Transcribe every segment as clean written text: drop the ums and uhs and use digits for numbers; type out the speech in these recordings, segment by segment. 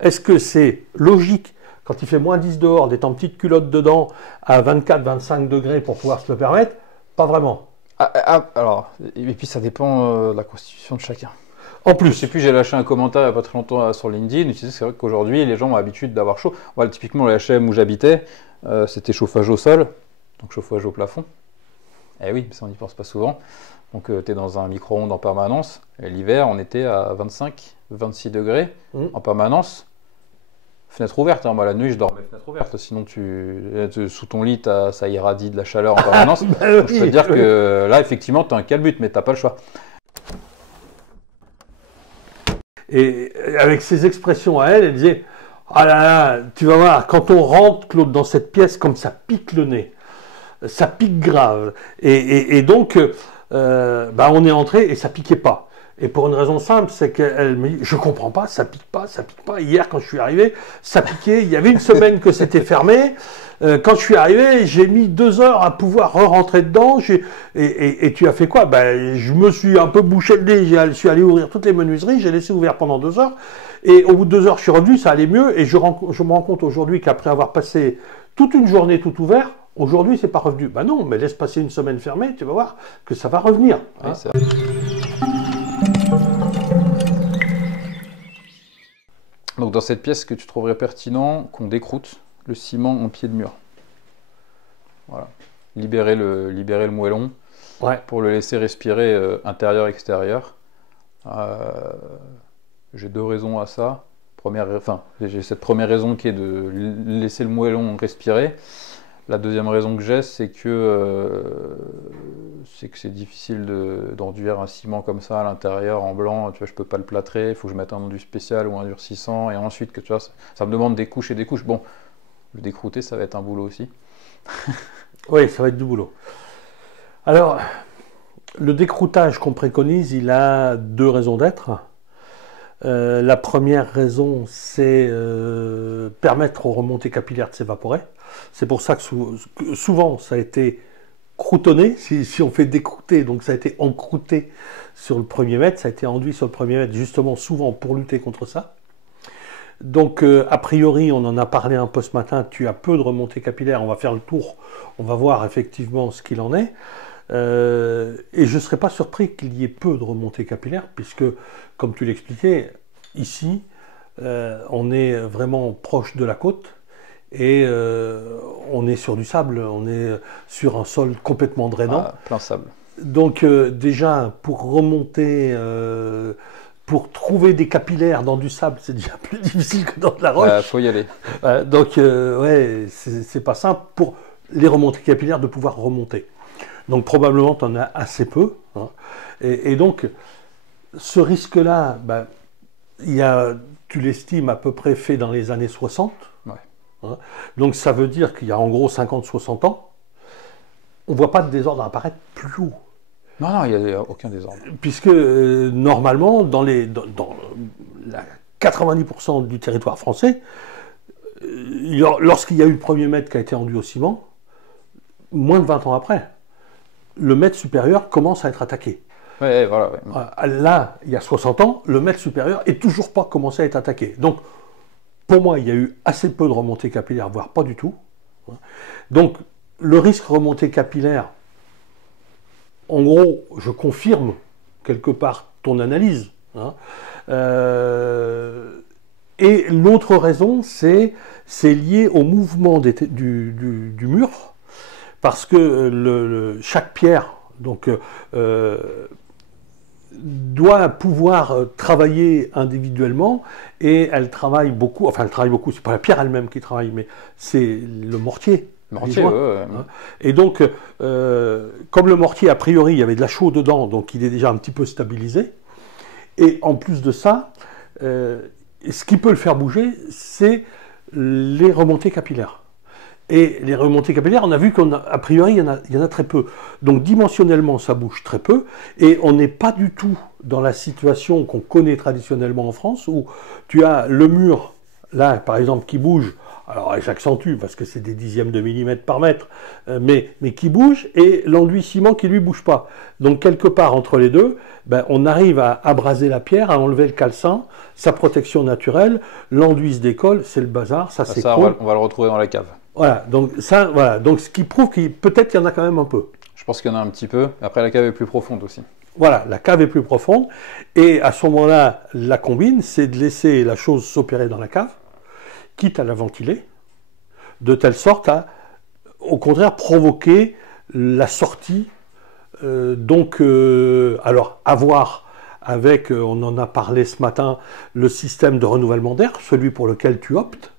Est-ce que c'est logique, quand il fait moins 10 dehors, d'être en petite culotte dedans à 24-25 degrés pour pouvoir se le permettre? Pas vraiment. Alors, et puis ça dépend de la constitution de chacun. En Je plus, sais plus, j'ai lâché un commentaire il n'y a pas très longtemps sur LinkedIn. C'est vrai qu'aujourd'hui, les gens ont l'habitude d'avoir chaud. Voilà, typiquement, le HM où j'habitais, c'était chauffage au sol, donc chauffage au plafond. Eh oui, ça on n'y pense pas souvent. Donc tu es dans un micro-ondes en permanence. Et l'hiver, on était à 25-26 degrés en permanence. Fenêtre ouverte, hein. Moi la nuit je dormais fenêtre ouverte, sinon sous ton lit ça irradie de la chaleur en permanence. Bah Donc, je peux te dire que là effectivement tu as un calbut, mais tu n'as pas le choix. Et avec ses expressions à elle, elle disait « Ah là là, tu vas voir, quand on rentre, Claude, dans cette pièce, comme ça pique le nez. Ça pique grave. » Et donc, on est entré et ça piquait pas. Et pour une raison simple, c'est qu'elle me dit « Je comprends pas, ça pique pas, ça pique pas. » Hier, quand je suis arrivé, ça piquait. Il y avait une semaine que c'était fermé. Quand je suis arrivé, j'ai mis 2 heures à pouvoir re-rentrer dedans. Et tu as fait quoi? Je me suis un peu bouché le nez. Je suis allé ouvrir toutes les menuiseries. J'ai laissé ouvert pendant 2 heures. Et au bout de 2 heures, je suis revenu. Ça allait mieux. Et je me rends compte aujourd'hui qu'après avoir passé toute une journée tout ouvert, aujourd'hui, c'est pas revenu. Non, mais laisse passer une semaine fermée. Tu vas voir que ça va revenir. Hein. Oui, donc dans cette pièce, que tu trouverais pertinent qu'on décroute le ciment en pied de mur. Voilà. Libérer le moellon pour le laisser respirer intérieur-extérieur. J'ai 2 raisons à ça. J'ai cette première raison qui est de laisser le moellon respirer. La deuxième raison que j'ai, c'est que c'est difficile d'enduire un ciment comme ça à l'intérieur en blanc. Tu vois, je peux pas le plâtrer, il faut que je mette un enduit spécial ou un durcissant, et ensuite que tu vois, ça me demande des couches et des couches. Bon, le décrouter, ça va être un boulot aussi. Oui, ça va être du boulot. Alors, le décroutage qu'on préconise, il a 2 raisons d'être. La première raison, c'est permettre aux remontées capillaires de s'évaporer. C'est pour ça que souvent, ça a été croutonné, si on fait décrouter, donc ça a été encrouté sur le 1er mètre, ça a été enduit sur le 1er mètre, justement souvent pour lutter contre ça. Donc, a priori, on en a parlé un peu ce matin, tu as peu de remontées capillaires, on va faire le tour, on va voir effectivement ce qu'il en est. Et je ne serais pas surpris qu'il y ait peu de remontées capillaires, puisque, comme tu l'expliquais, ici, on est vraiment proche de la côte, et on est sur du sable, on est sur un sol complètement drainant. Plein sable. Donc déjà, pour remonter, pour trouver des capillaires dans du sable, c'est déjà plus difficile que dans de la roche. Faut y aller. Ouais, c'est pas simple pour les remontées capillaires de pouvoir remonter. Donc probablement tu en as assez peu. Hein. Et donc, ce risque-là, tu l'estimes à peu près fait dans les années 60. Ouais. Hein. Donc ça veut dire qu'il y a en gros 50-60 ans, on ne voit pas de désordre apparaître plus haut. Non, il n'y a aucun désordre. Puisque normalement, dans la 90% du territoire français, lorsqu'il y a eu le 1er mètre qui a été enduit au ciment, moins de 20 ans après, le mètre supérieur commence à être attaqué. Ouais, voilà. Là, il y a 60 ans, le mètre supérieur n'est toujours pas commencé à être attaqué. Donc, pour moi, il y a eu assez peu de remontées capillaires, voire pas du tout. Donc, le risque remontée capillaire, en gros, je confirme quelque part ton analyse. Hein. Et l'autre raison, c'est lié au mouvement du mur, parce que chaque pierre doit pouvoir travailler individuellement, et elle travaille beaucoup, c'est pas la pierre elle-même qui travaille, mais c'est le mortier. Ouais. Et donc, comme le mortier, a priori, il y avait de la chaux dedans, donc il est déjà un petit peu stabilisé. Et en plus de ça, ce qui peut le faire bouger, c'est les remontées capillaires. Et les remontées capillaires, on a vu qu'a priori, il y en a très peu. Donc dimensionnellement, ça bouge très peu. Et on n'est pas du tout dans la situation qu'on connaît traditionnellement en France, où tu as le mur, là, par exemple, qui bouge alors j'accentue parce que c'est des dixièmes de millimètre par mètre, mais qui bouge, et l'enduit ciment qui lui bouge pas. Donc quelque part entre les deux, ben, on arrive à abraser la pierre, à enlever le calcin, sa protection naturelle, l'enduit se décolle, c'est le bazar, ça s'écroule. Ça, on va le retrouver dans la cave. Voilà, donc ça, voilà, donc ce qui prouve qu'il peut-être qu'il y en a quand même un peu. Je pense qu'il y en a un petit peu. Après, la cave est plus profonde aussi. Voilà, la cave est plus profonde, et à ce moment-là, la combine, c'est de laisser la chose s'opérer dans la cave, quitte à la ventiler, de telle sorte à, au contraire, provoquer la sortie. Alors, à voir avec, on en a parlé ce matin, le système de renouvellement d'air, celui pour lequel tu optes.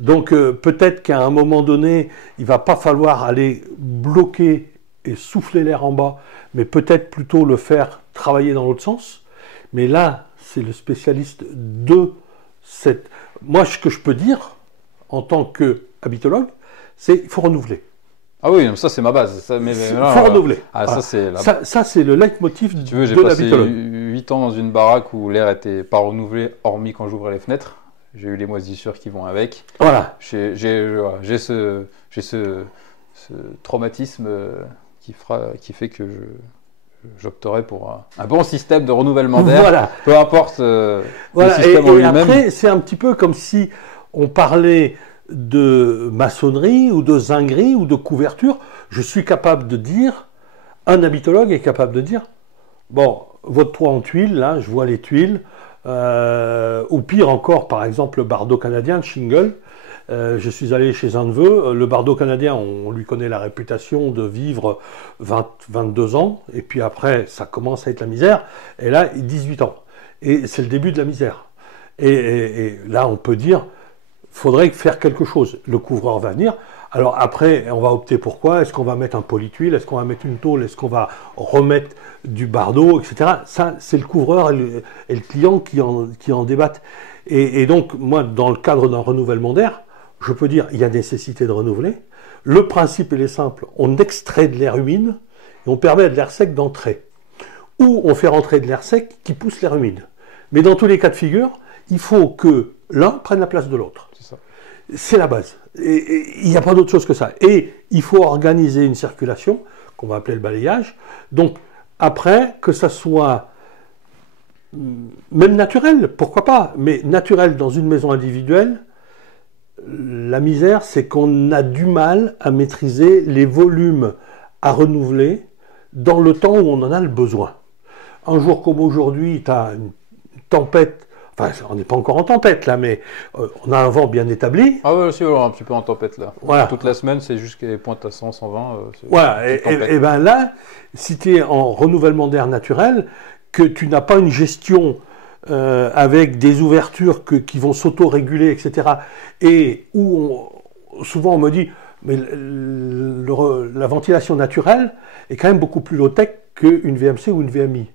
Donc, peut-être qu'à un moment donné, il ne va pas falloir aller bloquer et souffler l'air en bas, mais peut-être plutôt le faire travailler dans l'autre sens. Mais là, c'est le spécialiste de cette... Moi, ce que je peux dire, en tant qu'habitologue, c'est qu'il faut renouveler. Ah oui, ça c'est ma base. Il faut renouveler. Ah, voilà. Ça, c'est le leitmotiv tu veux, de l'habitologue. J'ai passé 8 ans dans une baraque où l'air n'était pas renouvelé, hormis quand j'ouvrais les fenêtres. J'ai eu les moisissures qui vont avec. Voilà. J'ai ce traumatisme qui fait que j'opterais pour un bon système de renouvellement d'air. Voilà. Peu importe voilà. le système en lui-même. Après, c'est un petit peu comme si on parlait de maçonnerie ou de zinguerie ou de couverture. Je suis capable de dire, un habitologue est capable de dire, bon, votre toit en tuiles, là, je vois les tuiles, ou pire encore, par exemple, le bardeau canadien, le shingle. Je suis allé chez un neveu, le bardeau canadien, on lui connaît la réputation de vivre 22 ans, et puis après, ça commence à être la misère, et là, 18 ans. Et c'est le début de la misère. Et là, on peut dire, faudrait faire quelque chose. Le couvreur va venir. Alors après, on va opter pour quoi? Est-ce qu'on va mettre un polytuile? Est-ce qu'on va mettre une tôle? Est-ce qu'on va remettre du bardeau, etc. Ça, c'est le couvreur et le client qui en débattent. Et donc, moi, dans le cadre d'un renouvellement d'air, je peux dire, il y a nécessité de renouveler. Le principe, il est simple. On extrait de l'air humide et on permet de l'air sec d'entrer. Ou on fait rentrer de l'air sec qui pousse l'air humide. Mais dans tous les cas de figure, il faut que l'un prenne la place de l'autre. C'est la base. Et il n'y a pas d'autre chose que ça. Et il faut organiser une circulation, qu'on va appeler le balayage. Donc, après, que ça soit même naturel, pourquoi pas, mais naturel dans une maison individuelle, la misère, c'est qu'on a du mal à maîtriser les volumes à renouveler dans le temps où on en a le besoin. Un jour comme aujourd'hui, tu as une tempête. Enfin, on n'est pas encore en tempête là, mais on a un vent bien établi. Ah ouais, aussi, un petit peu en tempête là. Voilà. Toute la semaine, c'est juste qu'elle pointe à 100, 120. Voilà, et bien là, si tu es en renouvellement d'air naturel, que tu n'as pas une gestion avec des ouvertures qui vont s'auto-réguler, etc. Et où souvent on me dit, mais la ventilation naturelle est quand même beaucoup plus low-tech qu'une VMC ou une VMI.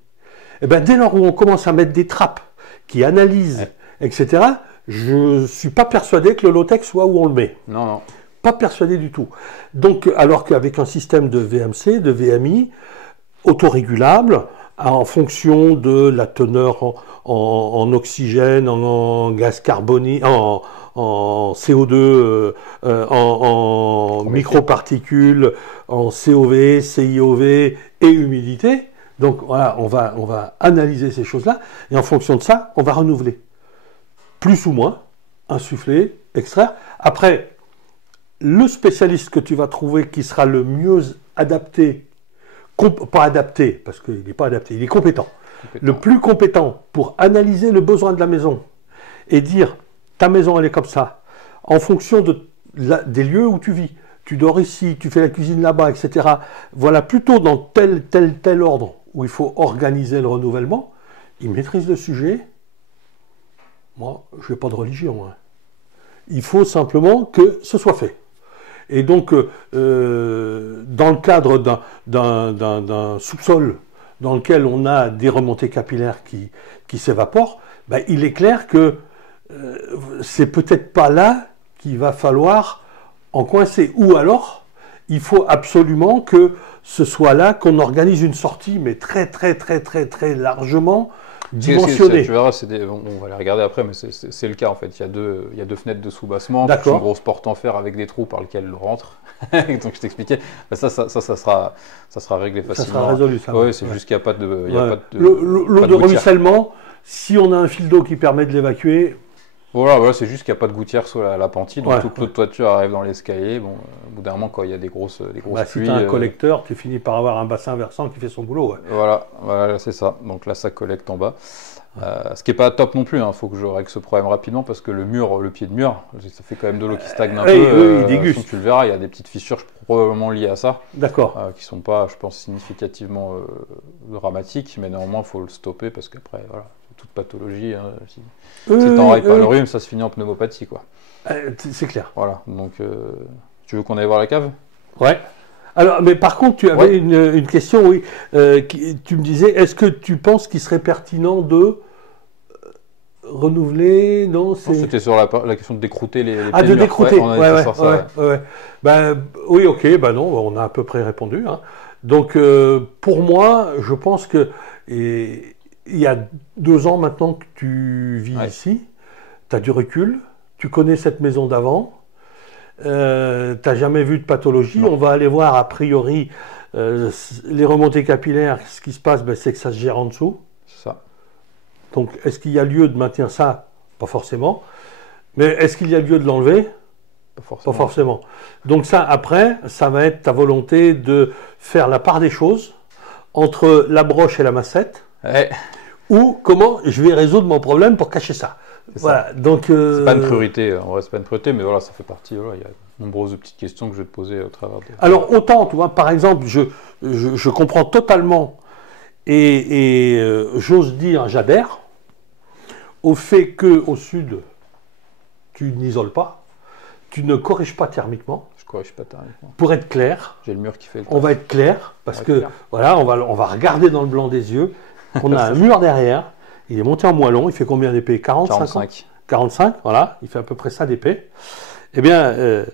Et bien dès lors où on commence à mettre des trappes qui analyse, etc., je ne suis pas persuadé que le low-tech soit où on le met. Non, non. Pas persuadé du tout. Donc, alors qu'avec un système de VMC, de VMI, autorégulable, en fonction de la teneur en oxygène, en gaz carbonique, en CO2, en microparticules, en COV, CIOV et humidité. Donc voilà, on va analyser ces choses-là, et en fonction de ça, on va renouveler. Plus ou moins, insuffler, extraire. Après, le spécialiste que tu vas trouver qui sera le mieux adapté, pas adapté, parce qu'il n'est pas adapté, il est compétent. Le plus compétent pour analyser le besoin de la maison et dire, ta maison elle est comme ça, en fonction des lieux où tu vis. Tu dors ici, tu fais la cuisine là-bas, etc. Voilà, plutôt dans tel ordre où il faut organiser le renouvellement, il maîtrise le sujet. Moi, je n'ai pas de religion. Hein. Il faut simplement que ce soit fait. Et donc, dans le cadre d'un sous-sol dans lequel on a des remontées capillaires qui s'évaporent, ben, il est clair que c'est peut-être pas là qu'il va falloir en coincer. Ou alors, il faut absolument que ce soit là qu'on organise une sortie, mais très largement, dimensionné. Tu verras, on va les regarder après, mais c'est le cas en fait. Il y a deux fenêtres de sous-bassement, D'accord. une grosse porte en fer avec des trous par lesquels l'eau rentre. Donc je t'expliquais, ça sera réglé facilement. Ça sera résolu, ça. Oui, c'est juste qu'il n'y a pas de. L'eau de ruissellement, si on a un fil d'eau qui permet de l'évacuer. Voilà, c'est juste qu'il n'y a pas de gouttière sous la pente, donc Ouais, toute l'eau de toiture arrive dans l'escalier. Bon, au bout d'un moment, quand il y a des grosses Bah, si pluies. tu as un collecteur, tu finis par avoir un bassin versant qui fait son boulot. Ouais. Voilà, c'est ça. Donc là, ça collecte en bas. Ce qui n'est pas top non plus, il faut que je règle ce problème rapidement parce que le pied de mur, ça fait quand même de l'eau qui stagne un peu. Oui, il déguste. Tu le verras, il y a des petites fissures probablement liées à ça. D'accord. Qui ne sont pas, je pense, significativement dramatiques, mais néanmoins, il faut le stopper parce qu'après, voilà, toute pathologie, si tu n'enrailles pas le rhume, ça se finit en pneumopathie, quoi. C'est clair. Voilà, donc tu veux qu'on aille voir la cave? Ouais. Alors, mais par contre, tu avais une question, oui. Tu me disais, est-ce que tu penses qu'il serait pertinent de renouveler? Non, c'était sur la question de décrouter les Ah, de décrouter. Ouais. Ben, oui, ok, ben non, on a à peu près répondu. Hein. Donc, pour moi, je pense que il y a 2 ans maintenant que tu vis ici, tu as du recul, tu connais cette maison d'avant. T'as jamais vu de pathologie. Non. On va aller voir a priori les remontées capillaires. Ce qui se passe, c'est que ça se gère en dessous. C'est ça. Donc, est-ce qu'il y a lieu de maintenir ça? Pas forcément. Mais est-ce qu'il y a lieu de l'enlever? Pas forcément. Donc ça, après, ça va être ta volonté de faire la part des choses entre la broche et la massette. Ouais. Ou comment je vais résoudre mon problème pour cacher ça. Voilà, donc c'est pas une priorité, en vrai c'est pas une priorité, mais voilà, ça fait partie, il y a de nombreuses petites questions que je vais te poser au travers de... Alors autant, tu vois, par exemple, je comprends totalement et j'ose dire, j'adhère au fait qu'au sud, tu n'isoles pas, tu ne corriges pas thermiquement. Je corrige pas thermiquement. Pour être clair, j'ai le mur qui fait le on va être clair, parce que voilà, on va regarder dans le blanc des yeux, on a un mur derrière. Il est monté en moellon, il fait combien d'épais? 45. 45, voilà, il fait à peu près ça d'épais. Eh bien,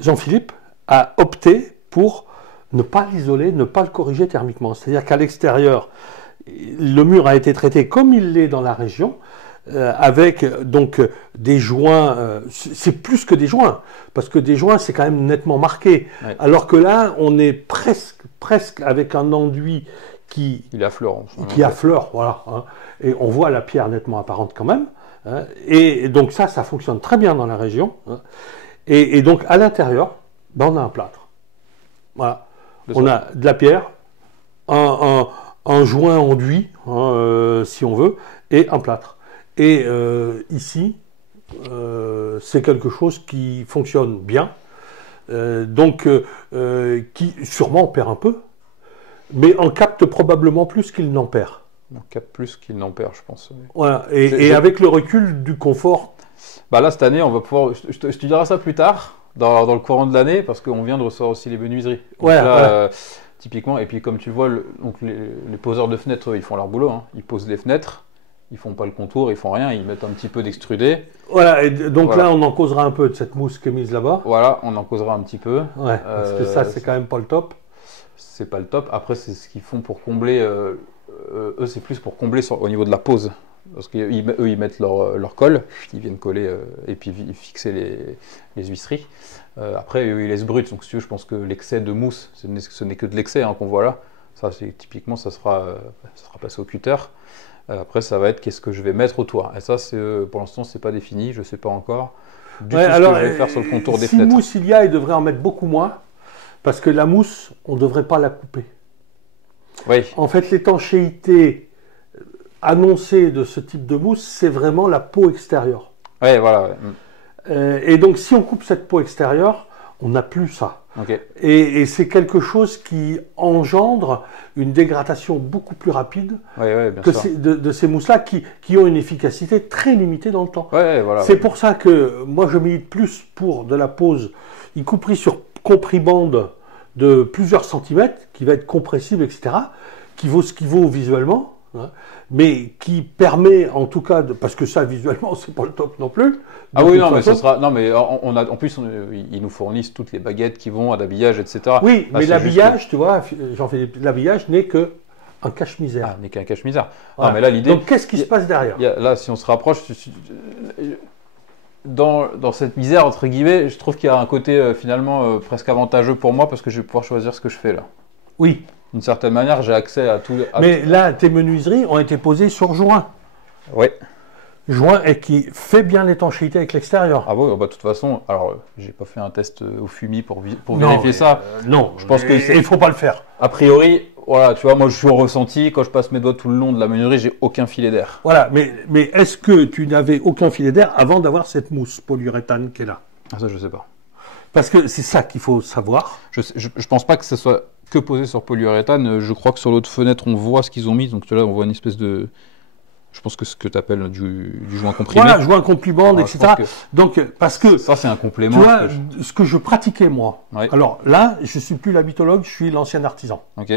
Jean-Philippe a opté pour ne pas l'isoler, ne pas le corriger thermiquement. C'est-à-dire qu'à l'extérieur, le mur a été traité comme il l'est dans la région, avec donc des joints, c'est plus que des joints, parce que des joints c'est quand même nettement marqué, alors que là on est presque avec un enduit qui affleure, voilà, hein, et on voit la pierre nettement apparente quand même, hein, et donc ça fonctionne très bien dans la région, hein, et donc à l'intérieur, on a un plâtre, voilà, on a de la pierre, un joint enduit, hein, si on veut, et un plâtre. Et ici, c'est quelque chose qui fonctionne bien, qui sûrement perd un peu, mais en capte probablement plus qu'il n'en perd. On capte plus qu'il n'en perd, je pense. Voilà. Et avec le recul du confort. Bah là, cette année, on va pouvoir. Je te dirai ça plus tard, dans le courant de l'année, parce qu'on vient de recevoir aussi les menuiseries. Donc là, typiquement, et puis comme tu vois, donc les poseurs de fenêtres, eux, ils font leur boulot. Hein. Ils posent les fenêtres. Ils font pas le contour, ils font rien, ils mettent un petit peu d'extrudé. Voilà, et donc là on en causera un peu de cette mousse qui est mise là-bas. Voilà, on en causera un petit peu. Ouais, parce que ça c'est quand même pas le top. C'est pas le top. Après c'est ce qu'ils font pour combler, eux c'est plus pour combler au niveau de la pose. Parce qu'eux ils mettent leur colle, ils viennent coller et puis fixer les huisseries. Après eux ils laissent brut, donc si tu veux, je pense que l'excès de mousse, ce n'est que de l'excès qu'on voit là. Ça typiquement ça sera passé au cutter. Après, ça va être qu'est-ce que je vais mettre autour. Et ça, pour l'instant, c'est pas défini, je sais pas encore du tout ce que je vais faire sur le contour des fenêtres. Si mousse il y a, il devrait en mettre beaucoup moins, parce que la mousse, on ne devrait pas la couper. Oui. En fait, l'étanchéité annoncée de ce type de mousse, c'est vraiment la peau extérieure. Oui, voilà. Et donc, si on coupe cette peau extérieure, on n'a plus ça. Okay. Et c'est quelque chose qui engendre une dégradation beaucoup plus rapide de ces mousses-là qui ont une efficacité très limitée dans le temps. C'est pour ça que moi je milite plus pour de la pose, y compris sur compribande de plusieurs centimètres, qui va être compressible, etc., qui vaut ce qu'il vaut visuellement, hein, mais qui permet en tout cas, parce que ça visuellement c'est pas le top non plus. Ah oui, non, mais ça sera. Non, mais en plus, ils nous fournissent toutes les baguettes qui vont à l'habillage, etc. Oui, mais l'habillage, tu vois, Jean-Philippe, l'habillage n'est que Un cache-misère. Ah, n'est qu'un cache-misère. Voilà. Non, mais là, l'idée. Donc, qu'est-ce qui se passe derrière? Là, si on se rapproche, dans cette misère, entre guillemets, je trouve qu'il y a un côté finalement presque avantageux pour moi parce que je vais pouvoir choisir ce que je fais là. Oui. D'une certaine manière, j'ai accès à tout. Mais là, tes menuiseries ont été posées sur joint. Oui. Joint et qui fait bien l'étanchéité avec l'extérieur. Ah bon, bah, de toute façon, alors, j'ai pas fait un test au FUMI pour vérifier ça. Non, je pense que il faut pas le faire. A priori, voilà, tu vois, moi je suis au ressenti, quand je passe mes doigts tout le long de la menuiserie, j'ai aucun filet d'air. Voilà, mais est-ce que tu n'avais aucun filet d'air avant d'avoir cette mousse polyuréthane qui est là? Ah, ça, je sais pas. Parce que c'est ça qu'il faut savoir. Je pense pas que ce soit que posé sur polyuréthane. Je crois que sur l'autre fenêtre, on voit ce qu'ils ont mis. Donc là, on voit une espèce de... Je pense que ce que tu appelles du joint comprimé. Voilà, joint comprimé, etc. Donc, parce que... Ça, c'est un complément. Tu vois, ce que je pratiquais, moi. Ouais. Alors là, je suis plus l'habitologue, je suis l'ancien artisan. Ok.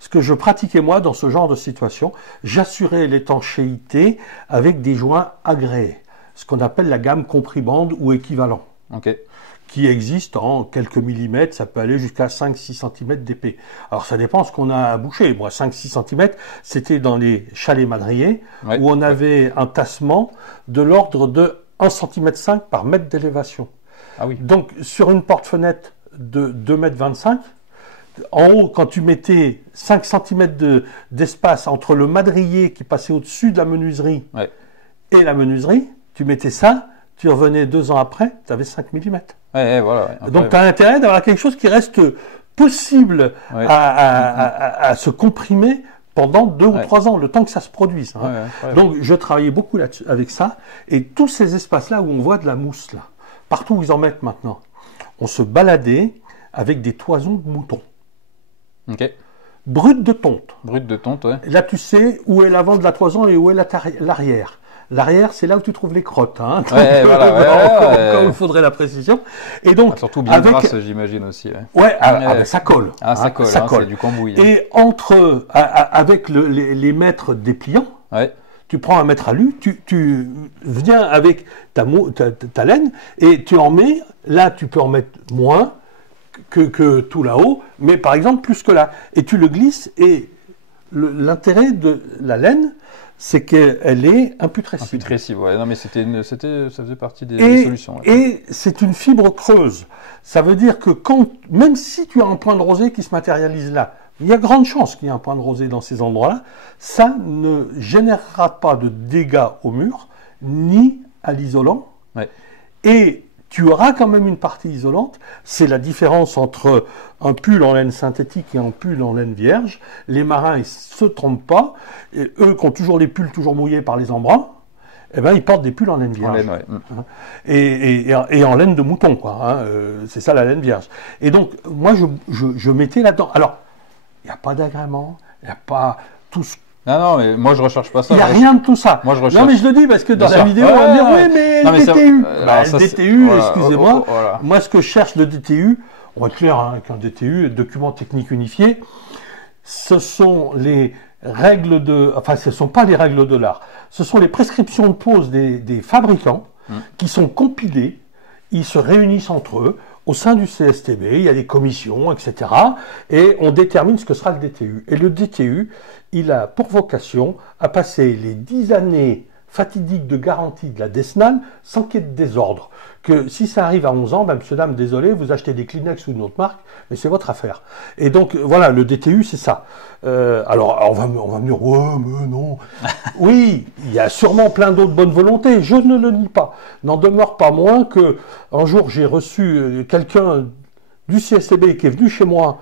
Ce que je pratiquais, moi, dans ce genre de situation, j'assurais l'étanchéité avec des joints agréés. Ce qu'on appelle la gamme comprimande ou équivalent. Ok. Qui existe en quelques millimètres, ça peut aller jusqu'à 5-6 cm d'épais. Alors ça dépend ce qu'on a à boucher. Moi, 5-6 cm, c'était dans les chalets madriers, ouais, où on avait un tassement de l'ordre de 1,5 cm par mètre d'élévation. Ah oui. Donc sur une porte-fenêtre de 2,25 m, en haut, quand tu mettais 5 cm d'espace entre le madrier qui passait au-dessus de la menuiserie ouais, et la menuiserie, tu mettais ça, tu revenais 2 ans après, tu avais 5 mm. Ouais, voilà, ouais, donc tu as intérêt d'avoir quelque chose qui reste possible ouais, à se comprimer pendant 2 ou 3 ans, le temps que ça se produise. Hein. Ouais. Donc je travaillais beaucoup là-dessus, avec ça, et tous ces espaces-là où on voit de la mousse, là, partout où ils en mettent maintenant, on se baladait avec des toisons de moutons. Ok. Brutes de tonte. Brutes de tonte, ouais. Là, tu sais où est l'avant de la toison et où est l'arrière. L'arrière, c'est là où tu trouves les crottes. Hein. Ouais, voilà, comme il faudrait la précision. Et donc, surtout bien grasse, j'imagine aussi. Ouais, ça colle. Ah, ça colle, hein, c'est du cambouis. Hein. Et avec les mètres dépliants, ouais, tu prends un mètre alu, tu viens avec ta laine et tu en mets, là tu peux en mettre moins que tout là-haut, mais par exemple plus que là. Et tu le glisses et l'intérêt de la laine, c'est qu'elle est imputrescible. Imputrescible, ouais. Non, mais ça faisait partie des solutions. Ouais. Et c'est une fibre creuse. Ça veut dire que même si tu as un point de rosée qui se matérialise là, il y a grande chance qu'il y ait un point de rosée dans ces endroits-là, ça ne générera pas de dégâts au mur, ni à l'isolant. Ouais. Et tu auras quand même une partie isolante. C'est la différence entre un pull en laine synthétique et un pull en laine vierge. Les marins, ils ne se trompent pas. Et eux qui ont toujours les pulls toujours mouillés par les embruns, eh ben, ils portent des pulls en laine vierge. En laine, ouais. Et en laine de mouton, quoi. Hein. C'est ça la laine vierge. Et donc, moi, je mettais là-dedans. Alors, il n'y a pas d'agrément, il n'y a pas tout ce... Non, mais moi je recherche pas ça. Il n'y a rien de tout ça. Moi je recherche. Non, mais je le dis parce que dans la vidéo, on va me dire, oui, mais le DTU. Le DTU, voilà, excusez-moi, voilà. moi ce que je cherche le DTU, on va être clair, hein, qu'un DTU, document technique unifié, ce sont les règles enfin, ce ne sont pas les règles de l'art, ce sont les prescriptions de pose des fabricants qui sont compilées, ils se réunissent entre eux, au sein du CSTB, il y a des commissions, etc. Et on détermine ce que sera le DTU. Et le DTU, il a pour vocation à passer les 10 années fatidiques de garantie de la décennale sans qu'il y ait de désordre. Que si ça arrive à 11 ans, ben, monsieur, dame, désolé, vous achetez des Kleenex ou une autre marque, mais c'est votre affaire. Et donc, voilà, le DTU, c'est ça. Alors, on va me dire, ouais, mais non. Oui, il y a sûrement plein d'autres bonnes volontés, je ne le nie pas. N'en demeure pas moins que un jour, j'ai reçu quelqu'un du CSTB qui est venu chez moi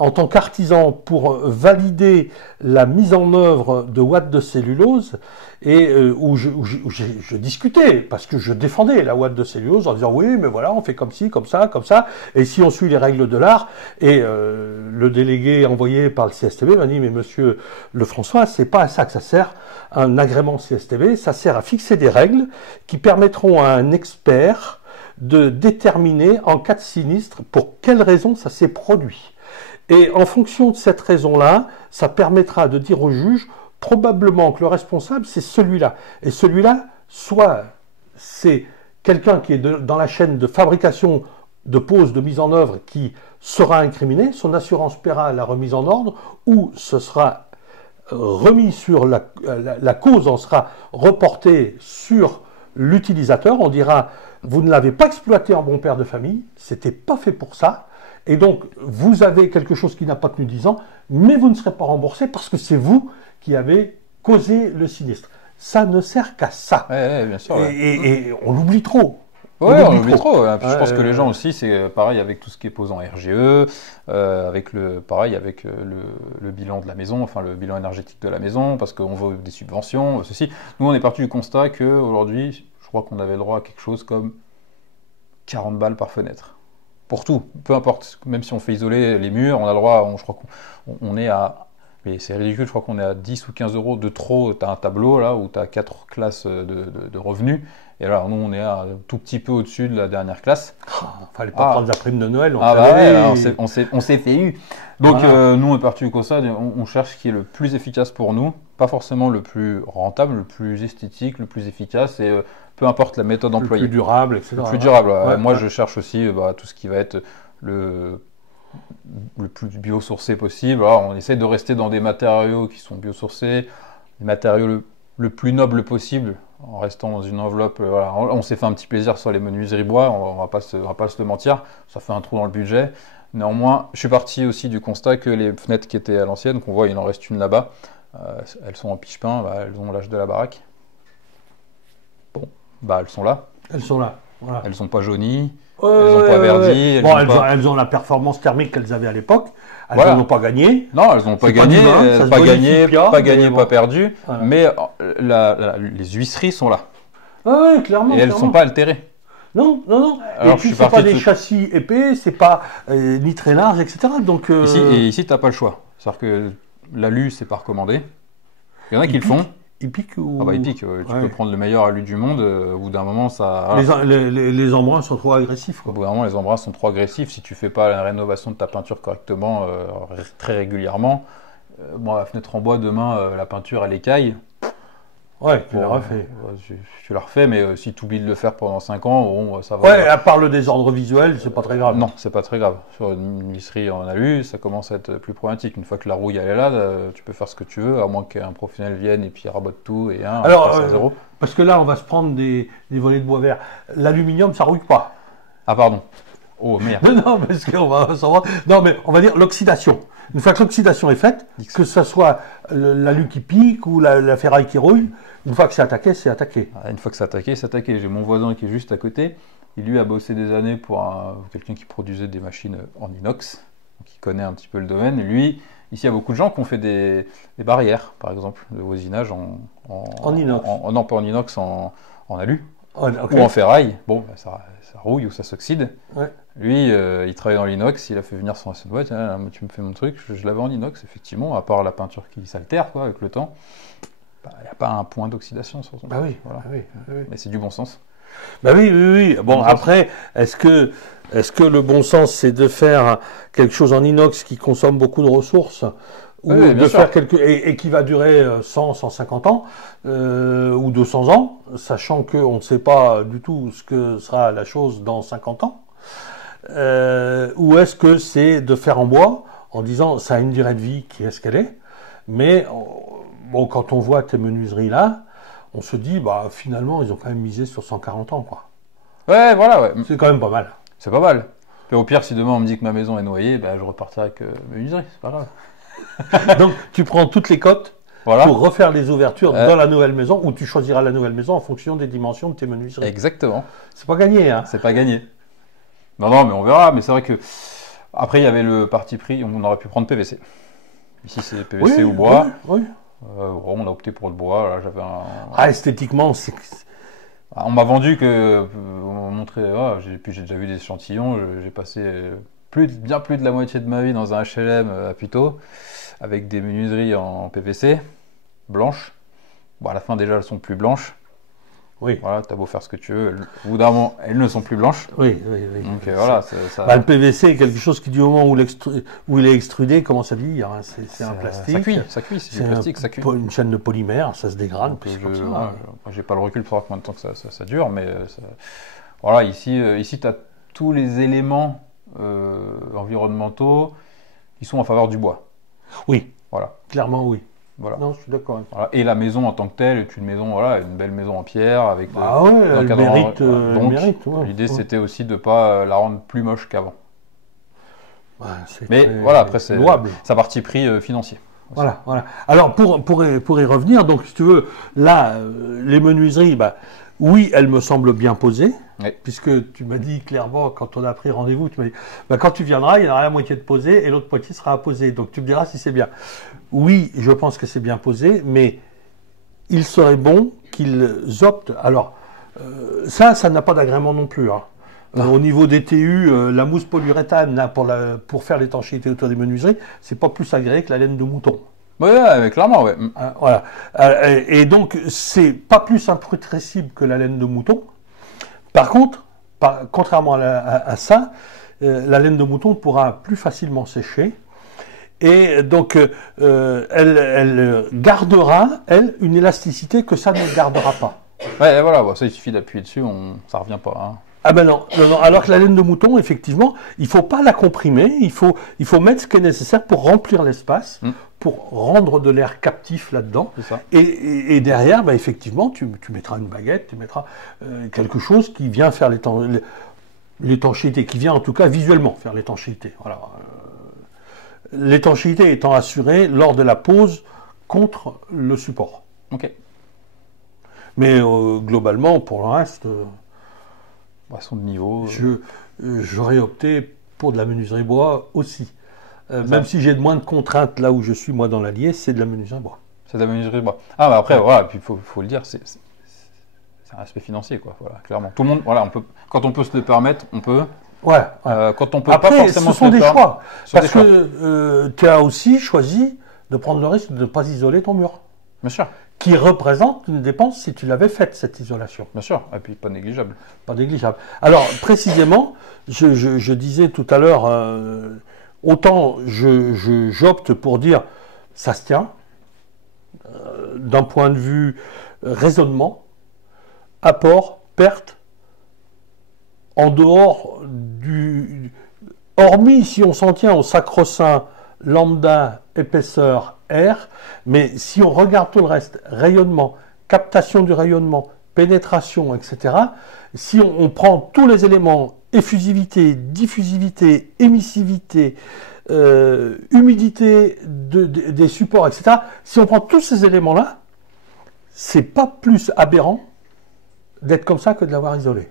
en tant qu'artisan pour valider la mise en œuvre de ouate de cellulose et où je discutais parce que je défendais la ouate de cellulose en disant oui mais voilà on fait comme ci, comme ça et si on suit les règles de l'art et le délégué envoyé par le CSTB m'a dit mais monsieur Lefrançois c'est pas à ça que ça sert un agrément CSTB, ça sert à fixer des règles qui permettront à un expert de déterminer en cas de sinistre pour quelle raison ça s'est produit. Et en fonction de cette raison-là, ça permettra de dire au juge probablement que le responsable, c'est celui-là. Et celui-là, soit c'est quelqu'un qui est dans la chaîne de fabrication, de pose, de mise en œuvre, qui sera incriminé, son assurance paiera la remise en ordre, ou ce sera remis sur la cause, en sera reportée sur l'utilisateur. On dira, vous ne l'avez pas exploité en bon père de famille, c'était pas fait pour ça. Et donc, vous avez quelque chose qui n'a pas tenu 10 ans, mais vous ne serez pas remboursé parce que c'est vous qui avez causé le sinistre. Ça ne sert qu'à ça. Ouais, bien sûr. Et on l'oublie trop. Ouais, on l'oublie trop. Je pense que les gens aussi, c'est pareil avec tout ce qui est posé en RGE, avec le bilan de la maison, enfin le bilan énergétique de la maison, parce qu'on veut des subventions, ceci. Nous, on est parti du constat qu'aujourd'hui, je crois qu'on avait le droit à quelque chose comme 40 balles par fenêtre. Pour tout, peu importe, même si on fait isoler les murs, on a le droit, je crois qu'on est à, mais c'est ridicule, je crois qu'on est à 10 ou 15 euros de trop. Tu as un tableau là où tu as 4 classes de revenus, et là, nous, on est un tout petit peu au-dessus de la dernière classe. Fallait pas prendre la prime de Noël. On s'est fait eu. Donc, voilà. Nous, on est parti du constat, on cherche ce qui est le plus efficace pour nous, pas forcément le plus rentable, le plus esthétique, le plus efficace, et peu importe la méthode employée. Le plus durable, etc. Le plus durable. Ouais. Moi, je cherche aussi tout ce qui va être le plus biosourcé possible. Alors, on essaie de rester dans des matériaux qui sont biosourcés, des matériaux le plus noble possible, en restant dans une enveloppe. Voilà. On s'est fait un petit plaisir sur les menuiseries bois, on va pas se le mentir, ça fait un trou dans le budget. Néanmoins, je suis parti aussi du constat que les fenêtres qui étaient à l'ancienne, qu'on voit, il en reste une là-bas, elles sont en piche-pain, elles ont l'âge de la baraque. Bon, elles sont là. Elles sont là. Voilà. Elles sont pas jaunies, elles n'ont pas verdi. Elles ont la performance thermique qu'elles avaient à l'époque. Elles n'ont pas gagné. Non, elles n'ont pas gagné, pas perdu. Voilà. Mais les huisseries sont là. Oui, clairement. Et elles ne sont pas altérées. Non. Alors, et puis, c'est pas des châssis épais, c'est pas ni très large, etc. Donc, Ici, tu n'as pas le choix. C'est-à-dire que l'alu, c'est pas recommandé. Il y en a qui le font. Il pique ou... Ah bah il pique, tu peux prendre le meilleur alu du monde, au bout d'un moment ça... Les embruns sont trop agressifs. Quoi. Au bout d'un moment les embruns sont trop agressifs, si tu fais pas la rénovation de ta peinture correctement, très régulièrement, la fenêtre en bois demain, la peinture elle écaille. Ouais, tu la refais. Tu la refais, mais si tu oublies de le faire pendant 5 ans, bon, ça va. Ouais, à part le désordre visuel, c'est pas très grave. Non, c'est pas très grave. Sur une huisserie en alu, ça commence à être plus problématique. Une fois que la rouille elle est là, tu peux faire ce que tu veux, à moins qu'un professionnel vienne et puis rabote tout et alors, à zéro. Parce que là, on va se prendre des volets de bois vert. L'aluminium, ça rouille pas. Ah pardon. Oh merde. Non, parce qu'on va savoir. Non, mais on va dire l'oxydation. Une fois que l'oxydation est faite, que ce soit l'alu qui pique ou la ferraille qui rouille, une fois que c'est attaqué, c'est attaqué. Une fois que c'est attaqué, c'est attaqué. J'ai mon voisin qui est juste à côté. Il lui a bossé des années pour quelqu'un qui produisait des machines en inox, donc il connaît un petit peu le domaine. Et lui, ici, il y a beaucoup de gens qui ont fait des barrières, par exemple, de voisinage en inox. Non, pas en inox, en alu. Okay. Ou en ferraille. Bon, ça rouille ou ça s'oxyde. Ouais. Lui, il travaille dans l'inox, il a fait venir son ancienne boîte. Tu me fais mon truc, je l'avais en inox, effectivement, à part la peinture qui s'altère avec le temps. Il n'y a pas un point d'oxydation sur son truc. Oui. Mais c'est du bon sens. Oui. Bon, après, est-ce que le bon sens, c'est de faire quelque chose en inox qui consomme beaucoup de ressources ou de faire et qui va durer 100, 150 ans ou 200 ans, sachant qu'on ne sait pas du tout ce que sera la chose dans 50 ans, ou est-ce que c'est de faire en bois en disant ça a une durée de vie qui est ce qu'elle est, mais bon, quand on voit tes menuiseries là, on se dit finalement ils ont quand même misé sur 140 ans quoi. Ouais, voilà, ouais. C'est quand même pas mal. C'est pas mal. Et au pire, si demain on me dit que ma maison est noyée, je repartirai avec menuiserie, c'est pas grave. Donc tu prends toutes les cotes pour refaire les ouvertures dans la nouvelle maison, où tu choisiras la nouvelle maison en fonction des dimensions de tes menuiseries. Exactement. C'est pas gagné, hein. C'est pas gagné. Non, mais on verra. Mais c'est vrai que après il y avait le parti pris, on aurait pu prendre PVC. Ici c'est PVC ou bois. Oui. On a opté pour le bois. Là, j'avais esthétiquement, c'est... On m'a vendu que, on m'a montré, puis j'ai déjà vu des échantillons, j'ai passé bien plus de la moitié de ma vie dans un HLM à Puteaux, avec des menuiseries en PVC, blanches. Bon, à la fin déjà elles sont plus blanches. Oui. Voilà, t'as beau faire ce que tu veux, au bout d'un moment elles ne sont plus blanches. Oui. Donc voilà, ça... le PVC est quelque chose qui du moment où il est extrudé commence à vieillir. Hein. C'est un plastique. Ça cuit, c'est du plastique, ça cuit. Une chaîne de polymère, ça se dégrade. J'ai pas le recul pour savoir combien de temps que ça dure, mais voilà, ici tu as tous les éléments environnementaux qui sont en faveur du bois. Oui. Voilà. Clairement, oui. Voilà. Non, je suis d'accord. Voilà. Et la maison en tant que telle est une maison, voilà, une belle maison en pierre avec Ah ouais, elle l'encadrement, mérite, voilà. Donc, ouais. l'idée c'était aussi de ne pas la rendre plus moche qu'avant. Ouais, c'est Mais très voilà, après c'est louable. sa parti pris financier. Voilà, voilà. Alors pour y revenir, donc si tu veux, là, les menuiseries, bah, oui, elles me semblent bien posées, Oui. puisque tu m'as dit clairement, quand on a pris rendez-vous, tu m'as dit, bah, quand tu viendras, il y en aura la moitié de posée et l'autre moitié sera à poser. Donc tu me diras si c'est bien. Oui, je pense que c'est bien posé, mais il serait bon qu'ils optent. Alors, ça n'a pas d'agrément non plus, hein. Au niveau des TU, la mousse polyuréthane là, pour faire l'étanchéité autour des menuiseries, c'est pas plus agréé que la laine de mouton. Oui, clairement, ouais. Voilà. Et donc, c'est pas plus imprétressible que la laine de mouton. Par contre, contrairement à ça, la laine de mouton pourra plus facilement sécher. Et donc, elle gardera, elle, une élasticité que ça ne gardera pas. Ouais, voilà, ça il suffit d'appuyer dessus, ça revient pas. Hein. Ah ben non, alors que la laine de mouton, effectivement, il ne faut pas la comprimer, il faut mettre ce qui est nécessaire pour remplir l'espace, pour rendre de l'air captif là-dedans. Et derrière, ben effectivement, tu mettras une baguette, tu mettras quelque chose qui vient faire l'étanchéité, qui vient en tout cas visuellement faire l'étanchéité. Voilà. L'étanchéité étant assurée lors de la pose contre le support. Ok. Mais globalement, pour le reste... son niveau. J'aurais opté pour de la menuiserie bois aussi. Même si j'ai moins de contraintes là où je suis, moi, dans l'Allier, c'est de la menuiserie bois. C'est de la menuiserie bois. Ah, bah après, voilà, puis il faut le dire, c'est un aspect financier, quoi. Voilà, clairement. Tout le monde, voilà, quand on peut se le permettre, on peut. Ouais. Quand on peut après, pas forcément ce sont des choix. Parce choix. Que tu as aussi choisi de prendre le risque de ne pas isoler ton mur. Bien sûr. Qui représente une dépense si tu l'avais faite, cette isolation. Bien sûr, et puis pas négligeable. Pas négligeable. Alors, précisément, je disais tout à l'heure, autant j'opte pour dire ça se tient, d'un point de vue raisonnement, apport, perte, en dehors hormis si on s'en tient au sacro-saint lambda épaisseur R, mais si on regarde tout le reste, rayonnement, captation du rayonnement, pénétration, etc., si on prend tous les éléments, effusivité, diffusivité, émissivité, humidité des supports, etc., si on prend tous ces éléments-là, c'est pas plus aberrant d'être comme ça que de l'avoir isolé,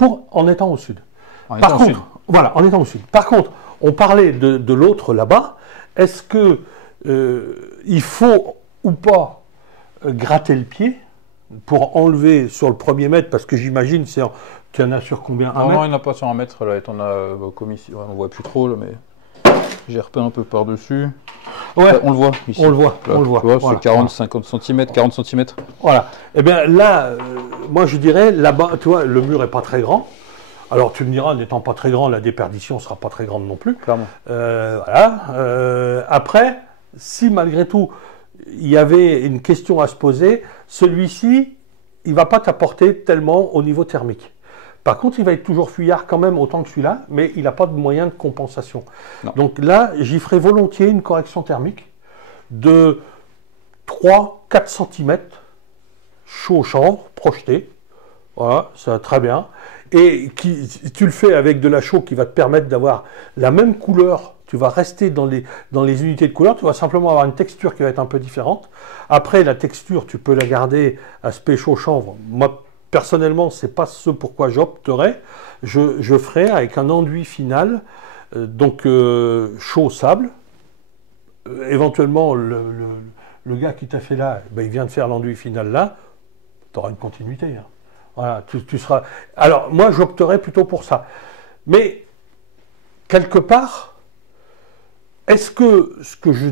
en étant au sud. Par contre, voilà, en étant au sud. Par contre, on parlait de l'autre là-bas. Est-ce que il faut ou pas gratter le pied pour enlever sur le premier mètre, parce que j'imagine qu'il y en a sur combien, un mètre? Non, il n'y en a pas sur un mètre, là, on a commission, on ne voit plus trop, là, mais j'ai repé un peu par-dessus. Ouais, on le voit ici. On le voit, là, on le voit. Voilà, voilà. C'est 40-50 cm, 40 cm. Voilà. Eh bien là, moi je dirais, là-bas, tu vois, le mur n'est pas très grand. Alors tu me diras, n'étant pas très grand, la déperdition ne sera pas très grande non plus. Clairement. Voilà. Après, si malgré tout, il y avait une question à se poser, celui-ci, il ne va pas t'apporter tellement au niveau thermique. Par contre, il va être toujours fuyard quand même autant que celui-là, mais il n'a pas de moyen de compensation. Non. Donc là, j'y ferai volontiers une correction thermique de 3-4 cm, chaud au chanvre, projeté. Voilà, ça va très bien. Et tu le fais avec de la chaux qui va te permettre d'avoir la même couleur. Tu vas rester dans les unités de couleur. Tu vas simplement avoir une texture qui va être un peu différente. Après, la texture, tu peux la garder aspect chaud chanvre. Moi, personnellement, ce n'est pas ce pourquoi j'opterais. Je ferai avec un enduit final, donc chaud sable. Éventuellement, le gars qui t'a fait là, ben, il vient de faire l'enduit final là. Tu auras une continuité. Hein. Voilà, tu seras. Alors, moi, j'opterais plutôt pour ça. Mais, quelque part, est-ce que ce que je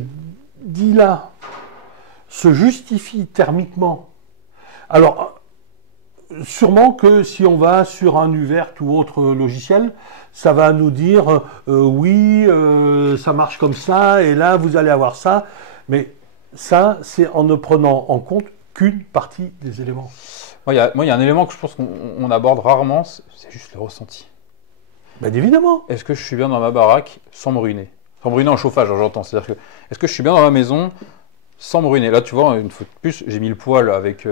dis là se justifie thermiquement? Alors, sûrement que si on va sur un UVERT ou autre logiciel, ça va nous dire oui, ça marche comme ça, et là, vous allez avoir ça. Mais ça, c'est en ne prenant en compte qu'une partie des éléments. Moi, il y a un élément que je pense qu'on aborde rarement, c'est juste le ressenti. Bien évidemment. Est-ce que je suis bien dans ma baraque sans me ruiner? Sans me ruiner en chauffage, j'entends. C'est-à-dire que, est-ce que je suis bien dans ma maison sans me ruiner. Là, tu vois, une fois de plus, j'ai mis le poêle avec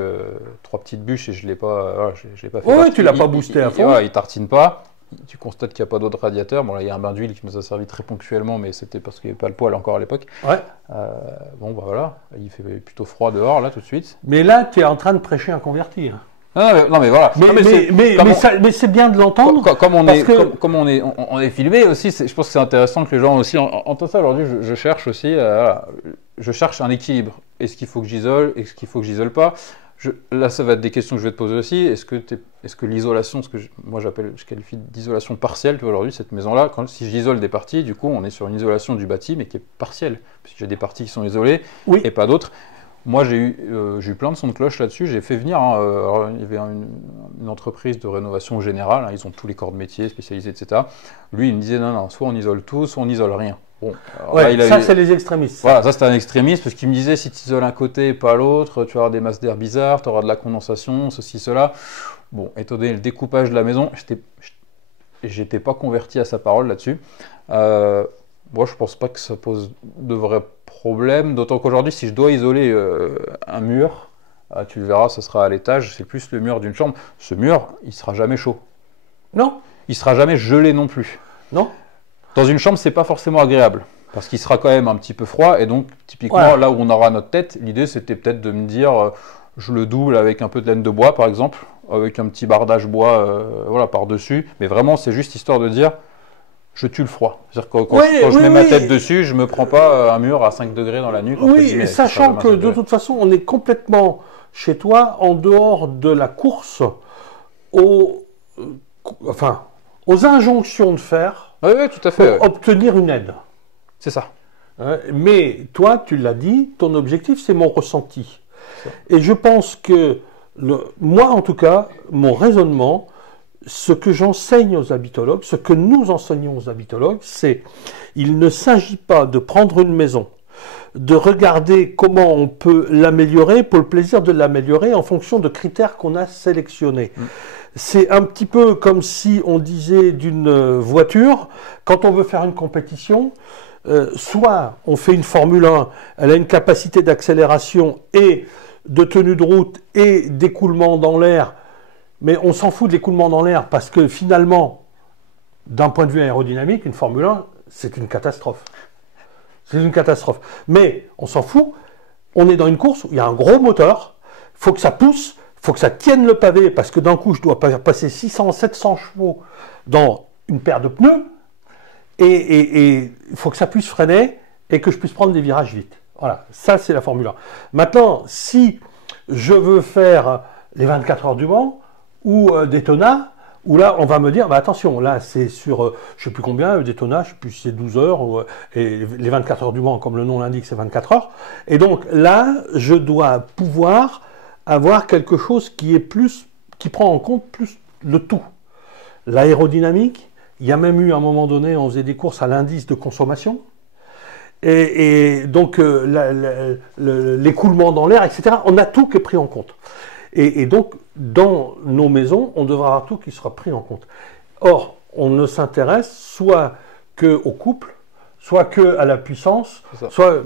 3 petites bûches et je l'ai pas, voilà, je l'ai pas fait. Oui, tu l'as pas boosté à fond. Voilà, il tartine pas. Tu constates qu'il n'y a pas d'autre radiateur. Bon, là, il y a un bain d'huile qui nous a servi très ponctuellement, mais c'était parce qu'il n'y avait pas le poêle encore à l'époque. Ouais. Bon, bah voilà, il fait plutôt froid dehors, là, tout de suite. Mais là, tu es en train de prêcher un converti. Hein. Non, mais voilà. Mais c'est bien de l'entendre. Comme on est filmé aussi, je pense que c'est intéressant que les gens aussi entendent ça. Aujourd'hui, je cherche aussi, voilà, je cherche un équilibre. Est-ce qu'il faut que j'isole? Est-ce qu'il faut que j'isole pas? Là, ça va être des questions que je vais te poser aussi. Est-ce que l'isolation, ce que je qualifie d'isolation partielle, tu vois, aujourd'hui, cette maison-là, si j'isole des parties, du coup, on est sur une isolation du bâti, mais qui est partielle. Parce que j'ai des parties qui sont isolées et pas d'autres. Moi, j'ai eu plein de sons de cloche là-dessus. J'ai fait venir, alors, il y avait une entreprise de rénovation générale, hein, ils ont tous les corps de métier spécialisés, etc. Lui, il me disait, non, soit on isole tout, soit on n'isole rien. Bon, ça, c'est les extrémistes. Voilà, ça, c'était un extrémiste, parce qu'il me disait, si tu isoles un côté et pas l'autre, tu auras des masses d'air bizarres, tu auras de la condensation, ceci, cela. Bon, étant donné le découpage de la maison, j'étais pas converti à sa parole là-dessus. Moi, je pense pas que ça pose de vrais problèmes, d'autant qu'aujourd'hui, si je dois isoler un mur, tu le verras, ça sera à l'étage, c'est plus le mur d'une chambre. Ce mur, il sera jamais chaud. Non. Il sera jamais gelé non plus. Non. Dans une chambre, c'est pas forcément agréable, parce qu'il sera quand même un petit peu froid, et donc, typiquement, là où on aura notre tête, l'idée, c'était peut-être de me dire, je le double avec un peu de laine de bois, par exemple, avec un petit bardage bois, voilà, par-dessus, mais vraiment, c'est juste histoire de dire, je tue le froid. C'est-à-dire que quand je mets ma tête dessus, je ne me prends pas un mur à 5 degrés dans la nuque. Oui, sachant que de toute façon, on est complètement chez toi en dehors de la course aux injonctions de faire oui, tout à fait, pour obtenir une aide. C'est ça. Mais toi, tu l'as dit, ton objectif, c'est mon ressenti. Et je pense que, moi en tout cas, mon raisonnement, ce que j'enseigne aux habitologues, ce que nous enseignons aux habitologues, c'est il ne s'agit pas de prendre une maison, de regarder comment on peut l'améliorer pour le plaisir de l'améliorer en fonction de critères qu'on a sélectionnés. C'est un petit peu comme si on disait d'une voiture, quand on veut faire une compétition, soit on fait une Formule 1, elle a une capacité d'accélération et de tenue de route et d'écoulement dans l'air, mais on s'en fout de l'écoulement dans l'air parce que finalement, d'un point de vue aérodynamique, une Formule 1, c'est une catastrophe. C'est une catastrophe. Mais on s'en fout, on est dans une course où il y a un gros moteur, il faut que ça pousse, il faut que ça tienne le pavé parce que d'un coup, je dois passer 600, 700 chevaux dans une paire de pneus et il faut que ça puisse freiner et que je puisse prendre des virages vite. Voilà, ça c'est la Formule 1. Maintenant, si je veux faire les 24 heures du Mans, ou Daytona, où là, on va me dire, bah, attention, là, c'est sur, je sais plus combien, Daytona, je sais plus si c'est 12 heures, et les 24 heures du Mans, comme le nom l'indique, c'est 24 heures. Et donc, là, je dois pouvoir avoir quelque chose qui prend en compte plus le tout. L'aérodynamique, il y a même eu, à un moment donné, on faisait des courses à l'indice de consommation, et donc, l'écoulement dans l'air, etc. On a tout qui est pris en compte. Et donc, dans nos maisons, on devra avoir tout qui sera pris en compte. Or, on ne s'intéresse soit qu'au couple, soit qu'à la puissance,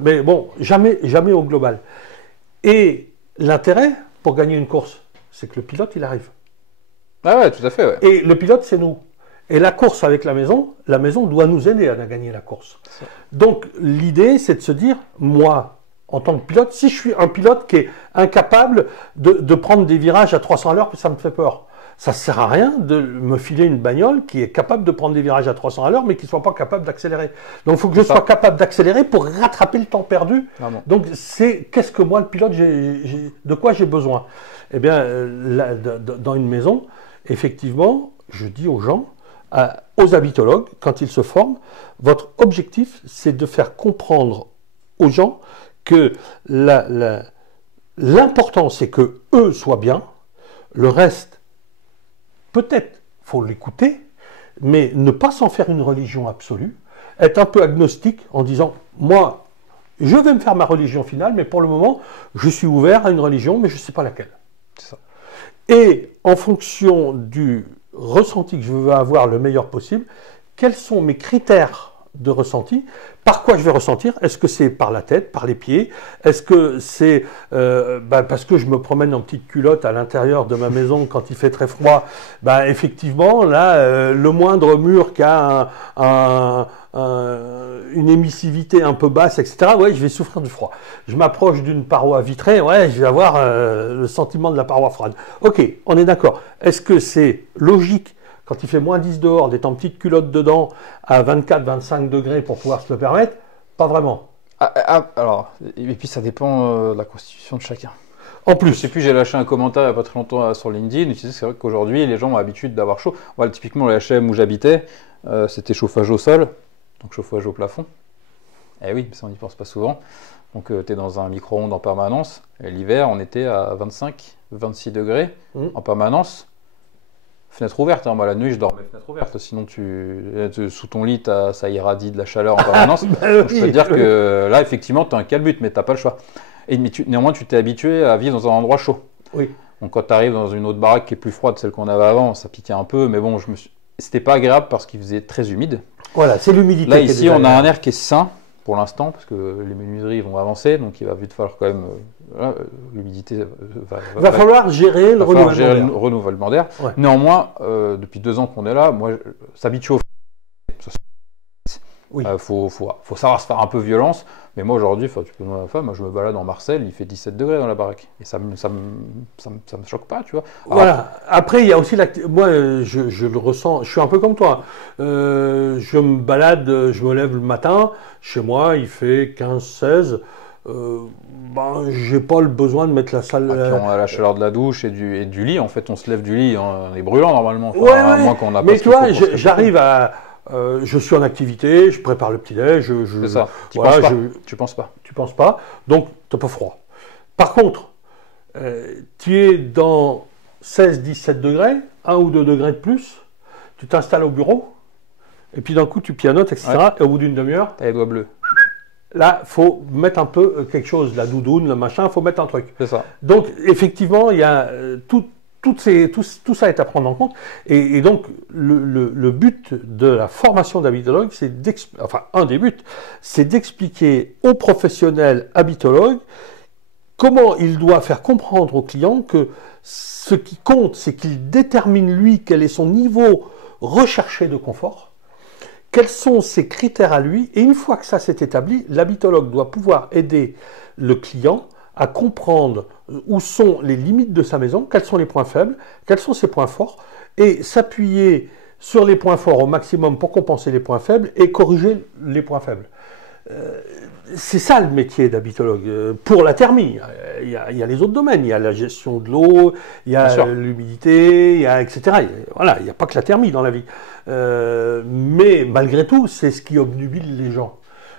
mais bon, jamais au global. Et l'intérêt, pour gagner une course, c'est que le pilote, il arrive. Ah ouais, tout à fait. Ouais. Et le pilote, c'est nous. Et la course avec la maison doit nous aider à gagner la course. Donc, l'idée, c'est de se dire, moi, en tant que pilote, si je suis un pilote qui est incapable de prendre des virages à 300 à l'heure, ça me fait peur. Ça ne sert à rien de me filer une bagnole qui est capable de prendre des virages à 300 à l'heure, mais qui ne soit pas capable d'accélérer. Donc, il faut que je sois capable d'accélérer pour rattraper le temps perdu. Donc, c'est qu'est-ce que moi, le pilote, de quoi j'ai besoin? Eh bien, dans une maison, effectivement, je dis aux gens, aux habitologues, quand ils se forment, votre objectif, c'est de faire comprendre aux gens que l'important, c'est que eux soient bien. Le reste, peut-être, faut l'écouter, mais ne pas s'en faire une religion absolue. Être un peu agnostique en disant, moi, je vais me faire ma religion finale, mais pour le moment, je suis ouvert à une religion, mais je ne sais pas laquelle. C'est ça. Et en fonction du ressenti que je veux avoir le meilleur possible, quels sont mes critères de ressenti. Par quoi je vais ressentir? Est-ce que c'est par la tête, par les pieds? Est-ce que c'est parce que je me promène en petite culotte à l'intérieur de ma maison quand il fait très froid? Effectivement, là, le moindre mur qui a une émissivité un peu basse, etc., ouais, je vais souffrir du froid. Je m'approche d'une paroi vitrée, ouais, je vais avoir le sentiment de la paroi froide. Ok, on est d'accord. Est-ce que c'est logique quand il fait moins 10 dehors, d'être en petite culotte dedans à 24-25 degrés pour pouvoir se le permettre? Pas vraiment. Alors, et puis ça dépend de la constitution de chacun. En plus. Je sais plus, j'ai lâché un commentaire il n'y a pas très longtemps sur LinkedIn. C'est vrai qu'aujourd'hui, les gens ont l'habitude d'avoir chaud. Voilà, typiquement, le HM où j'habitais, c'était chauffage au sol, donc chauffage au plafond. Eh oui, ça on n'y pense pas souvent. Donc tu es dans un micro-ondes en permanence. L'hiver, on était à 25-26 degrés en permanence. Fenêtre ouverte, hein. Moi la nuit je dormais fenêtre ouverte, sinon sous ton lit ça irradie de la chaleur en permanence. Donc, je peux te dire que là effectivement tu as un calbut, mais tu n'as pas le choix. Et néanmoins tu t'es habitué à vivre dans un endroit chaud. Oui. Donc quand tu arrives dans une autre baraque qui est plus froide, celle qu'on avait avant, ça piquait un peu, mais bon, c'était pas agréable parce qu'il faisait très humide. Voilà, c'est l'humidité. Là ici on a un air qui est sain pour l'instant, parce que les menuiseries vont avancer, donc il va vite falloir quand même... l'humidité va falloir gérer le renouvellement d'air. Ouais. Néanmoins, depuis 2 ans qu'on est là, moi, s'habituer au oui. Faut savoir se faire un peu violence. Mais moi aujourd'hui, tu peux demander à ma femme, moi je me balade en Marseille, il fait 17 degrés dans la baraque. Et ça me choque pas, tu vois. Alors, voilà. Après, il y a aussi moi, je le ressens, je suis un peu comme toi. Je me balade, je me lève le matin, chez moi, il fait 15-16. J'ai pas le besoin de mettre la salle. On a la chaleur de la douche et du lit. En fait, on se lève du lit, on est brûlant normalement. Enfin, ouais. Moins qu'on a mais tu vois, j'arrive à. Je suis en activité, je prépare le petit-déj. C'est ça. Tu penses pas. Tu penses pas. Donc, tu n'as pas froid. Par contre, tu es dans 16-17 degrés, 1 ou 2 degrés de plus, tu t'installes au bureau, et puis d'un coup, tu pianotes, etc. Ouais. Et au bout d'une demi-heure, tu as les doigts bleus. Là, il faut mettre un peu quelque chose, la doudoune, le machin, il faut mettre un truc. C'est ça. Donc, effectivement, il y a tout ça est à prendre en compte. Et donc, le but de la formation d'habitologue, un des buts, c'est d'expliquer aux professionnels habitologues comment il doit faire comprendre au client que ce qui compte, c'est qu'il détermine lui quel est son niveau recherché de confort, quels sont ses critères à lui, et une fois que ça s'est établi, l'habitologue doit pouvoir aider le client à comprendre où sont les limites de sa maison, quels sont les points faibles, quels sont ses points forts, et s'appuyer sur les points forts au maximum pour compenser les points faibles et corriger les points faibles. C'est ça le métier d'habitologue. Pour la thermie, il y a les autres domaines, il y a la gestion de l'eau, il y a l'humidité, etc. Voilà, il n'y a pas que la thermie dans la vie. Mais malgré tout, c'est ce qui obnubile les gens.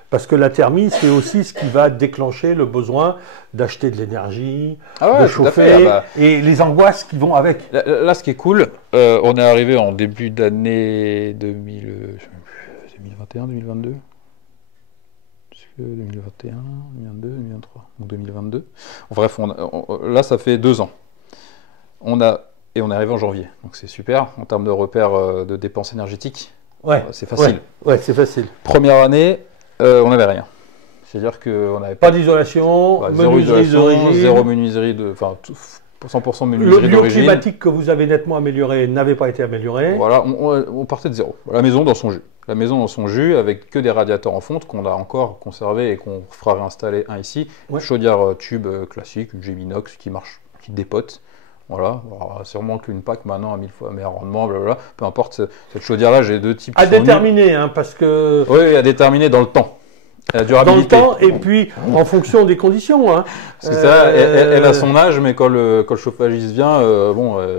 Parce que la thermie, c'est aussi ce qui va déclencher le besoin d'acheter de l'énergie, de chauffer, et les angoisses qui vont avec. Là, ce qui est cool, on est arrivé en début d'année 2021, 2022 2021, 2022, 2023, donc 2022. Bref, là, ça fait 2 ans. Et on est arrivé en janvier, donc c'est super. En termes de repères de dépenses énergétiques, c'est facile. Ouais, c'est facile. Première année, on n'avait rien. C'est-à-dire qu'on n'avait pas d'isolation, menuiserie d'origine. Zéro menuiserie, 100% menuiserie d'origine. Le climatique que vous avez nettement amélioré n'avait pas été amélioré. Voilà, on partait de zéro. La maison dans son jus. La maison dans son jus avec que des radiateurs en fonte qu'on a encore conservé et qu'on fera réinstaller un ici. Ouais. Chaudière tube classique, une Geminox qui marche, qui dépote. Voilà, sûrement qu'une PAC maintenant a 1000 fois meilleur rendement, blablabla. Peu importe, cette chaudière-là, j'ai 2 types. À déterminer, hein, parce que. Oui, à déterminer dans le temps. La durabilité. Dans le temps et puis en fonction des conditions. Hein. C'est ça, elle a son âge, mais quand le chauffagiste vient,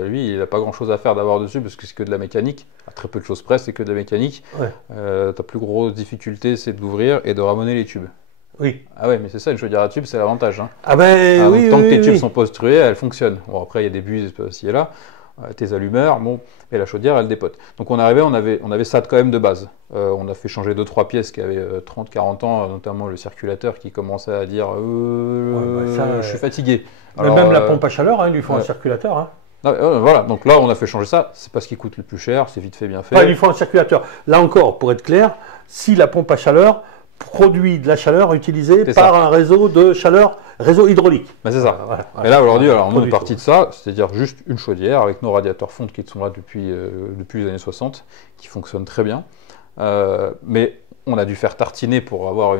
lui, il n'a pas grand-chose à faire d'avoir dessus parce que c'est que de la mécanique. À très peu de choses près, c'est que de la mécanique. Ouais. Ta plus grosse difficulté, c'est de l'ouvrir et de ramener les tubes. Oui. Ah ouais, mais c'est ça, une chaudière à tubes, c'est l'avantage. Hein. Ah ben oui, tant que tes tubes sont pas obstrués, elles fonctionnent. Bon, après, il y a des buses ci et là. Tes allumeurs, et la chaudière, elle dépote. Donc on arrivait, on avait ça quand même de base. On a fait changer 2-3 pièces qui avaient 30-40 ans, notamment le circulateur qui commençait à dire je suis fatigué. Alors, même la pompe à chaleur, hein, il lui faut un circulateur. Hein. Voilà, donc là on a fait changer ça, c'est pas ce qui coûte le plus cher, c'est vite fait, bien fait. Il lui faut un circulateur. Là encore, pour être clair, si la pompe à chaleur produit de la chaleur utilisée par un réseau de chaleur, réseau hydraulique. Ben c'est ça. Mais là aujourd'hui, alors on est parti de ça, c'est-à-dire juste une chaudière avec nos radiateurs fonte qui sont là depuis les années 60, qui fonctionnent très bien. Mais on a dû faire tartiner pour avoir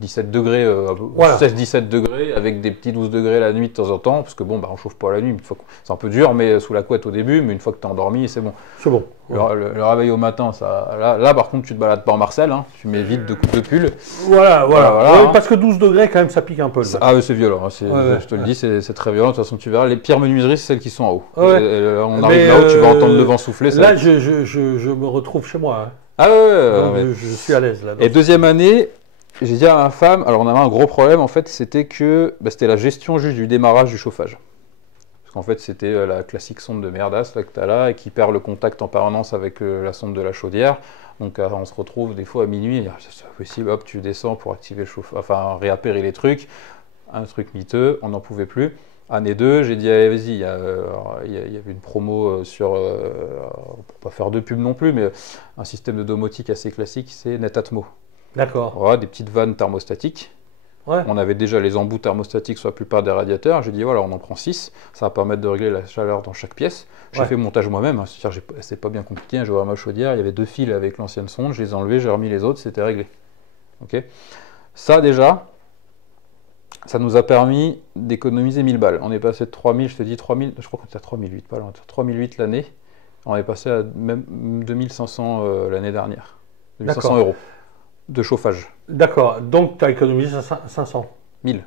17 degrés, 16-17 degrés, avec des petits 12 degrés la nuit de temps en temps, parce que bon, on chauffe pas la nuit, c'est un peu dur, mais sous la couette au début, mais une fois que tu es endormi, c'est bon. C'est bon. Le réveil au matin, là par contre, tu te balades pas en Marcel, hein, tu mets vite de coups de pull. Voilà. Parce que 12 degrés, quand même, ça pique un peu. C'est violent, hein, je te le dis, c'est très violent. De toute façon, tu verras, les pires menuiseries, c'est celles qui sont en haut. On arrive là-haut, tu vas entendre le vent souffler. Là, je me retrouve chez moi. Hein. Je suis à l'aise là. Et deuxième année, j'ai dit à ma femme, alors on avait un gros problème en fait, c'était que c'était la gestion juste du démarrage du chauffage. Parce qu'en fait c'était la classique sonde de merdasse là, que tu as là et qui perd le contact en permanence avec la sonde de la chaudière. Donc on se retrouve des fois à minuit, c'est pas possible, hop tu descends pour activer le chauffage, enfin réappairer les trucs, un truc miteux, on n'en pouvait plus. Année 2, j'ai dit allez vas-y, il y avait une promo sur, pour pas faire de pub non plus, mais un système de domotique assez classique, c'est Netatmo. D'accord. Voilà, des petites vannes thermostatiques. Ouais. On avait déjà les embouts thermostatiques sur la plupart des radiateurs. J'ai dit voilà, on en prend 6. Ça va permettre de régler la chaleur dans chaque pièce. J'ai fait le montage moi-même. Hein. C'est pas bien compliqué. Hein. J'ai ouvert ma chaudière. Il y avait 2 fils avec l'ancienne sonde. Je les ai enlevés. J'ai remis les autres. C'était réglé. Okay. Ça déjà, ça nous a permis d'économiser 1000 balles. On est passé de 3000, je te dis 3000, je crois qu'on était à 3008, pas loin, 3008 l'année. On est passé à même 2500 l'année dernière. 2500 euros de chauffage. D'accord, donc tu as économisé 500. 1000.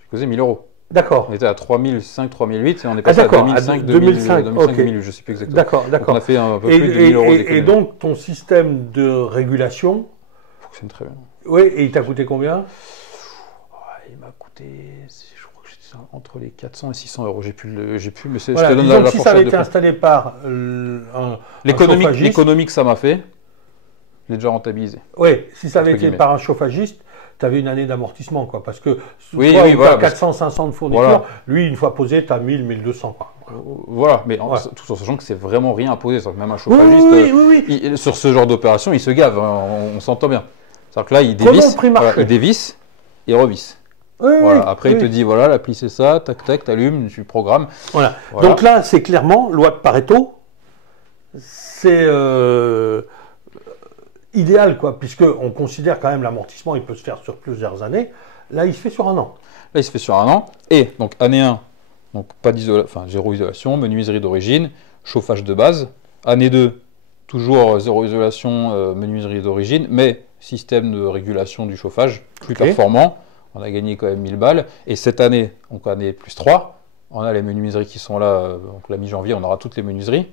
J'ai causé 1000 euros. D'accord. On était à 3005, 3008 et on est passé à 2005, 2008, je ne sais plus exactement. D'accord. On a fait un peu plus de 1000 euros d'économie. Et donc ton système de régulation fonctionne très bien. Oui, et il t'a coûté combien? Il m'a coûté, je crois que j'étais entre les 400 et 600 euros. J'ai plus, mais c'est. Voilà, disons que si ça avait été installé par l'économie que ça m'a fait, je l'ai déjà rentabilisé. Oui, si ça avait été par un chauffagiste, tu avais une année d'amortissement, quoi. Parce que tu as 400, 500 de fourniture, lui, une fois posé, tu as 1000, 1200, quoi. Voilà, mais tout en sachant que c'est vraiment rien à poser. Même un chauffagiste, sur ce genre d'opération, il se gave, hein, on s'entend bien. C'est-à-dire que là, il dévisse, il revisse. Après, il te dit, voilà, l'appli c'est ça, tac, tac, t'allumes, tu programmes. Voilà. Donc là, c'est clairement, loi de Pareto, c'est idéal, quoi, puisqu'on considère quand même l'amortissement, il peut se faire sur plusieurs années. Là, il se fait sur un an. Là, il se fait sur un an. Et donc, année 1, donc pas zéro isolation, menuiserie d'origine, chauffage de base. Année 2, toujours zéro isolation, menuiserie d'origine, mais système de régulation du chauffage plus performant. On a gagné quand même 1000 balles. Et cette année, donc année plus 3, on a les menuiseries qui sont là. Donc la mi-janvier, on aura toutes les menuiseries.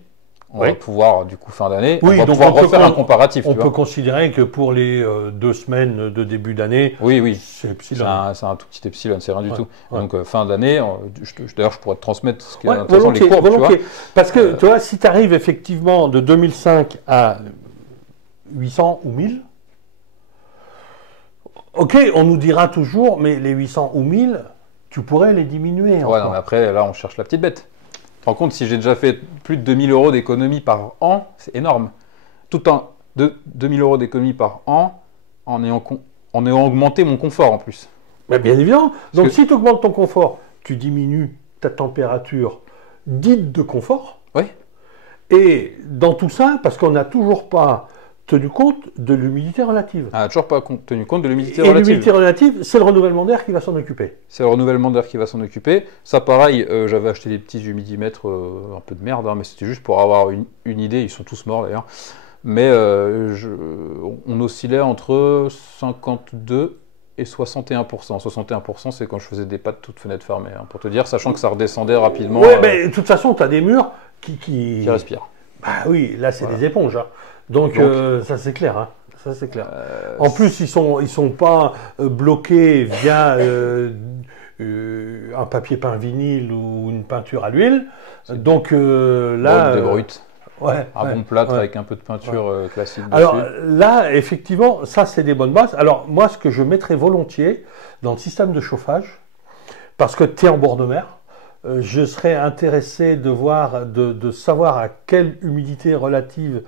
On va pouvoir, du coup, fin d'année, on va pouvoir refaire un comparatif. On peut considérer que pour les 2 semaines de début d'année, c'est un tout petit epsilon, c'est rien du tout. Donc fin d'année, d'ailleurs, je pourrais te transmettre ce qui est intéressant, les courbes, tu vois. Parce que, tu vois, si tu arrives effectivement de 2005 à 800 ou 1000, ok, on nous dira toujours, mais les 800 ou 1000, tu pourrais les diminuer. Ouais, non, mais après, là, on cherche la petite bête. Tu te rends compte, si j'ai déjà fait plus de 2000 euros d'économie par an, c'est énorme. Tout en 2000 euros d'économie par an, en ayant augmenté mon confort en plus. Mais bien évidemment. Donc si tu augmentes ton confort, tu diminues ta température dite de confort. Oui. Et dans tout ça, parce qu'on n'a toujours pas tenu compte de l'humidité relative. Ah, toujours pas tenu compte de l'humidité relative. Et l'humidité relative, c'est le renouvellement d'air qui va s'en occuper. C'est le renouvellement d'air qui va s'en occuper. Ça, pareil, j'avais acheté des petits humidimètres, un peu de merde, hein, mais c'était juste pour avoir une idée. Ils sont tous morts d'ailleurs. Mais on oscillait entre 52 et 61%. 61%, c'est quand je faisais des pâtes toutes fenêtres fermées, hein, pour te dire, sachant que ça redescendait rapidement. Oui, mais de toute façon, tu as des murs qui respirent. Bah oui, là, c'est des éponges. Hein. Donc ça c'est clair, hein. Ça c'est clair. En plus ils sont pas bloqués via un papier peint vinyle ou une peinture à l'huile. Donc là, des brutes. Un bon plâtre avec un peu de peinture classique dessus. Alors là, effectivement, ça c'est des bonnes bases. Alors moi, ce que je mettrais volontiers dans le système de chauffage, parce que tu es en bord de mer, je serais intéressé de voir, de savoir à quelle humidité relative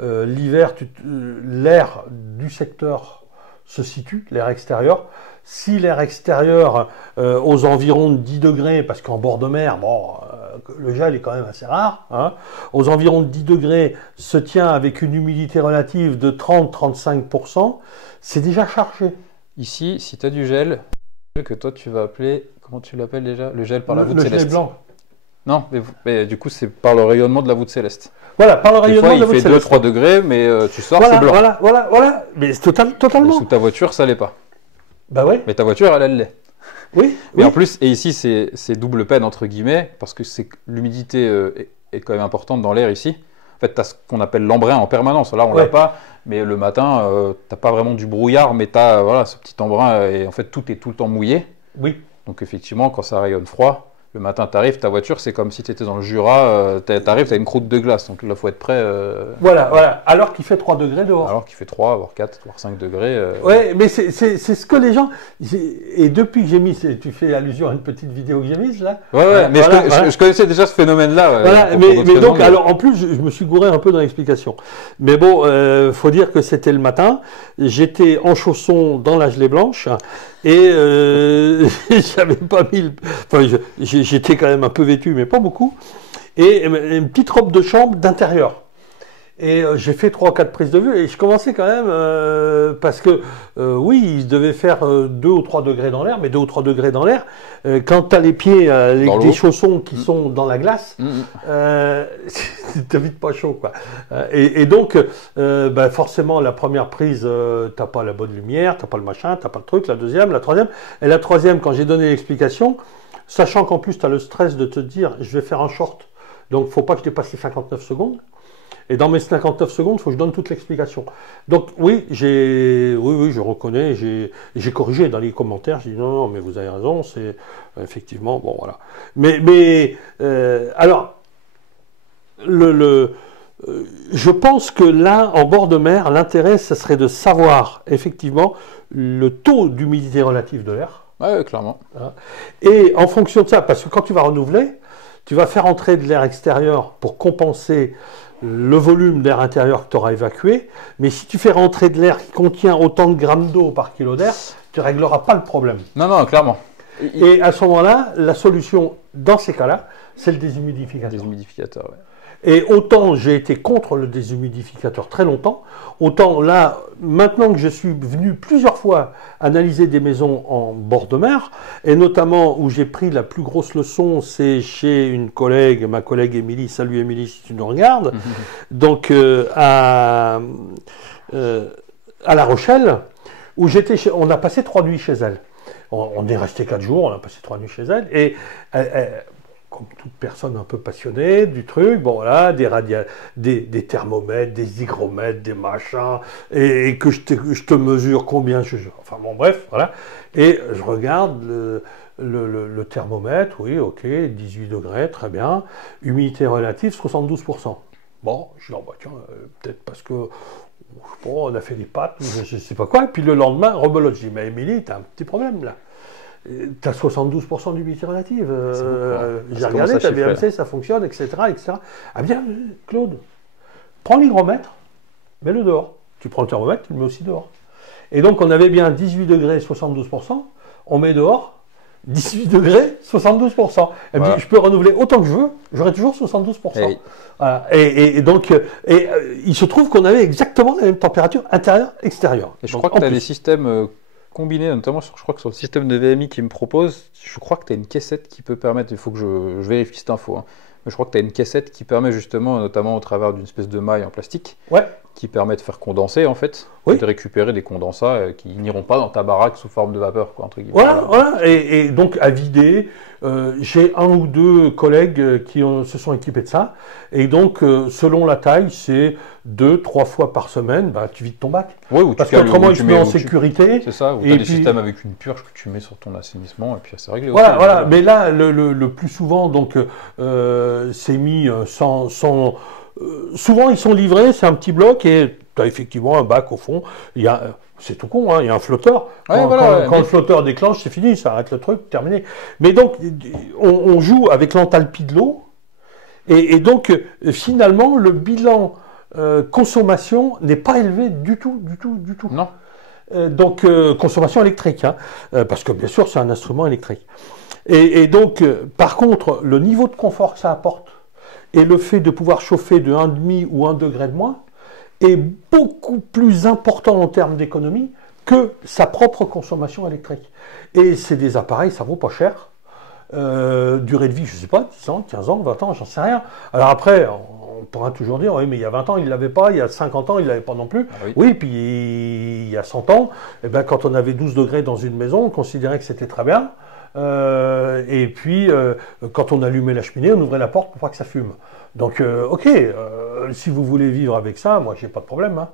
l'hiver, l'air du secteur se situe, l'air extérieur. Si l'air extérieur aux environs de 10 degrés, parce qu'en bord de mer, bon, le gel est quand même assez rare, hein, aux environs de 10 degrés se tient avec une humidité relative de 30-35%, c'est déjà chargé. Ici, si tu as du gel, que toi tu vas appeler, comment tu l'appelles déjà? Le gel par la voûte céleste. Le gel blanc. Non, mais du coup c'est par le rayonnement de la voûte céleste. Voilà, par le rayonnement de la voûte céleste. Il fait 2-3 degrés, mais tu sors, c'est blanc. Voilà, mais totalement. Mais sous ta voiture, ça l'est pas. Bah ouais. Mais ta voiture, elle l'est. Oui. Mais en plus, et ici c'est double peine entre guillemets, parce que l'humidité est quand même importante dans l'air ici. En fait, tu as ce qu'on appelle l'embrun en permanence. Là, on l'a pas, mais le matin, tu n'as pas vraiment du brouillard, mais tu as voilà, ce petit embrun, et en fait, tout est tout le temps mouillé. Oui. Donc effectivement, quand ça rayonne froid, le matin, tu arrives, ta voiture, c'est comme si tu étais dans le Jura, tu arrives, tu as une croûte de glace, donc là, il faut être prêt. Voilà, alors qu'il fait 3 degrés dehors. Alors qu'il fait 3, voire 4, voire 5 degrés. Ouais, mais c'est ce que les gens... Et depuis que j'ai mis, tu fais allusion à une petite vidéo que j'ai mise là. Ouais, mais je connaissais déjà ce phénomène-là. Voilà, mais donc, alors en plus, je me suis gouré un peu dans l'explication. Mais bon, faut dire que c'était le matin, j'étais en chaussons dans la gelée blanche, et j'avais pas mis... Enfin, j'étais quand même un peu vêtu, mais pas beaucoup. Et une petite robe de chambre d'intérieur. Et j'ai fait 3 ou 4 prises de vue et je commençais quand même, parce que oui, il devait faire 2 ou 3 degrés dans l'air, mais 2 ou 3 degrés dans l'air, quand tu as les pieds avec des chaussons qui sont dans la glace, t'as vite pas chaud, quoi. Et donc, bah, forcément, la première prise, t'as pas la bonne lumière, t'as pas le machin, t'as pas le truc, la deuxième, la troisième. Et la troisième, quand j'ai donné l'explication, sachant qu'en plus, tu as le stress de te dire, je vais faire un short, donc faut pas que je dépasse les 59 secondes. Et dans mes 59 secondes, il faut que je donne toute l'explication. Donc oui, je reconnais, j'ai corrigé dans les commentaires, j'ai dit non, mais vous avez raison, c'est effectivement, bon voilà. Mais alors, je pense que là, en bord de mer, l'intérêt, ce serait de savoir effectivement le taux d'humidité relative de l'air. Oui, clairement. Et en fonction de ça, parce que quand tu vas renouveler, tu vas faire entrer de l'air extérieur pour compenser le volume d'air intérieur que tu auras évacué, mais si tu fais rentrer de l'air qui contient autant de grammes d'eau par kilo d'air, tu ne régleras pas le problème. Non, clairement. Et à ce moment-là, la solution, dans ces cas-là, c'est le déshumidificateur. Déshumidificateur, ouais. Et autant j'ai été contre le déshumidificateur très longtemps, autant là, maintenant que je suis venu plusieurs fois analyser des maisons en bord de mer, et notamment où j'ai pris la plus grosse leçon, c'est chez une collègue, ma collègue Émilie, salut Émilie si tu nous regardes, donc à La Rochelle, où on a passé 3 nuits chez elle. On est resté 4 jours, on a passé 3 nuits chez elle, et comme toute personne un peu passionnée du truc, bon voilà, des thermomètres, des hygromètres, des machins, et que je te mesure combien enfin bon bref, voilà. Et je regarde le thermomètre, oui, ok, 18 degrés, très bien, humidité relative 72%. Bon, je dis, oh, bah, tiens, peut-être parce que bon, on a fait des pâtes, je sais pas quoi, et puis le lendemain, rebelote, je dis, mais Émilie, t'as un petit problème là. Tu as 72% d'humidité relative. J'ai regardé, ta BMC, ça fonctionne, etc., etc. Ah bien, Claude, prends l'hygromètre, mets-le dehors. Tu prends le thermomètre, tu le mets aussi dehors. Et donc, on avait bien 18 degrés, 72%. On met dehors 18 degrés, 72%. Et puis, je peux renouveler autant que je veux, j'aurai toujours 72%. Hey. Voilà. Et donc, il se trouve qu'on avait exactement la même température intérieure-extérieure. Et je crois que tu as des systèmes combinés, notamment je crois que sur le système de VMI qui me propose, je crois que tu as une caissette qui peut permettre, il faut que je vérifie cette info, hein, mais je crois que tu as une caissette qui permet justement, notamment au travers d'une espèce de maille en plastique, qui permet de faire condenser en fait, de récupérer des condensats qui n'iront pas dans ta baraque sous forme de vapeur, quoi, entre guillemets. Voilà. Et donc à vider, j'ai 1 ou 2 collègues qui se sont équipés de ça, et donc selon la taille, c'est 2-3 fois par semaine, bah, tu vides ton bac. Oui, ou parce qu'autrement, il se met en sécurité. C'est ça, ou tu as des systèmes avec une purge que tu mets sur ton assainissement, et puis c'est réglé. Voilà, aussi, voilà. Mais là, le plus souvent, donc, c'est mis sans souvent, ils sont livrés, c'est un petit bloc, et tu as effectivement un bac au fond. C'est tout con, hein, il y a un flotteur. Ouais, voilà, Quand le flotteur déclenche, c'est fini, ça arrête le truc, terminé. Mais donc, on joue avec l'enthalpie de l'eau. Et donc, finalement, le bilan consommation n'est pas élevé du tout. Non. Donc, consommation électrique, hein, parce que bien sûr, c'est un instrument électrique. Et donc, par contre, le niveau de confort que ça apporte et le fait de pouvoir chauffer de 1,5 ou 1 degré de moins est beaucoup plus important en termes d'économie que sa propre consommation électrique. Et c'est des appareils, ça vaut pas cher. Durée de vie, je sais pas, 10 ans, 15 ans, 20 ans, j'en sais rien. Alors après, on pourra toujours dire, oui, mais il y a 20 ans, il ne l'avait pas, il y a 50 ans, il ne l'avait pas non plus. Ah oui. Oui, puis il y a 100 ans, eh ben, quand on avait 12 degrés dans une maison, on considérait que c'était très bien. Et puis, quand on allumait la cheminée, on ouvrait la porte pour pas que ça fume. Donc, ok, si vous voulez vivre avec ça, moi, j'ai pas de problème. Hein.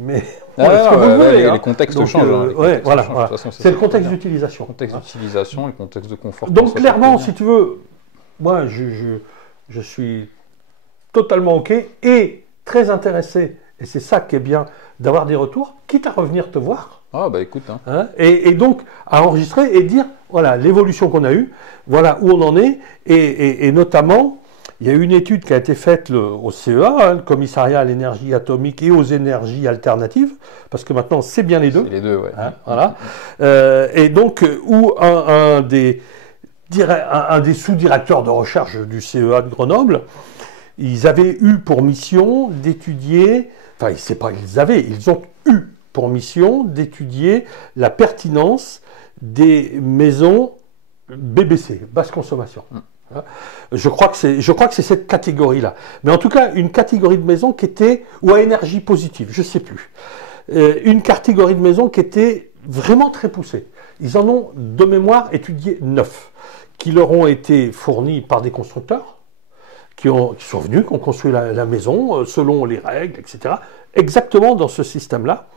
Mais les contextes changent. Voilà. C'est le contexte d'utilisation. Le contexte d'utilisation, le contexte de confort. Donc, clairement, si tu veux, moi, je suis totalement ok et très intéressé, et c'est ça qui est bien, d'avoir des retours, quitte à revenir te voir. Ah, bah écoute. Hein. Et donc, à enregistrer et dire, voilà, l'évolution qu'on a eue, voilà où on en est, et notamment, il y a une étude qui a été faite au CEA, hein, le commissariat à l'énergie atomique et aux énergies alternatives, parce que maintenant, c'est bien les deux. C'est les deux, ouais. Hein, voilà. Et donc, où un des sous-directeurs de recherche du CEA de Grenoble, ils avaient eu pour mission d'étudier, enfin, c'est pas ils ont eu pour mission d'étudier la pertinence des maisons BBC, basse consommation. Je crois que c'est cette catégorie-là. Mais en tout cas, une catégorie de maisons qui était, ou à énergie positive, je ne sais plus. Une catégorie de maisons qui était vraiment très poussée. Ils en ont, de mémoire, étudié 9, qui leur ont été fournis par des constructeurs, qui sont venus, qui ont construit la maison selon les règles, etc. Exactement dans ce système-là.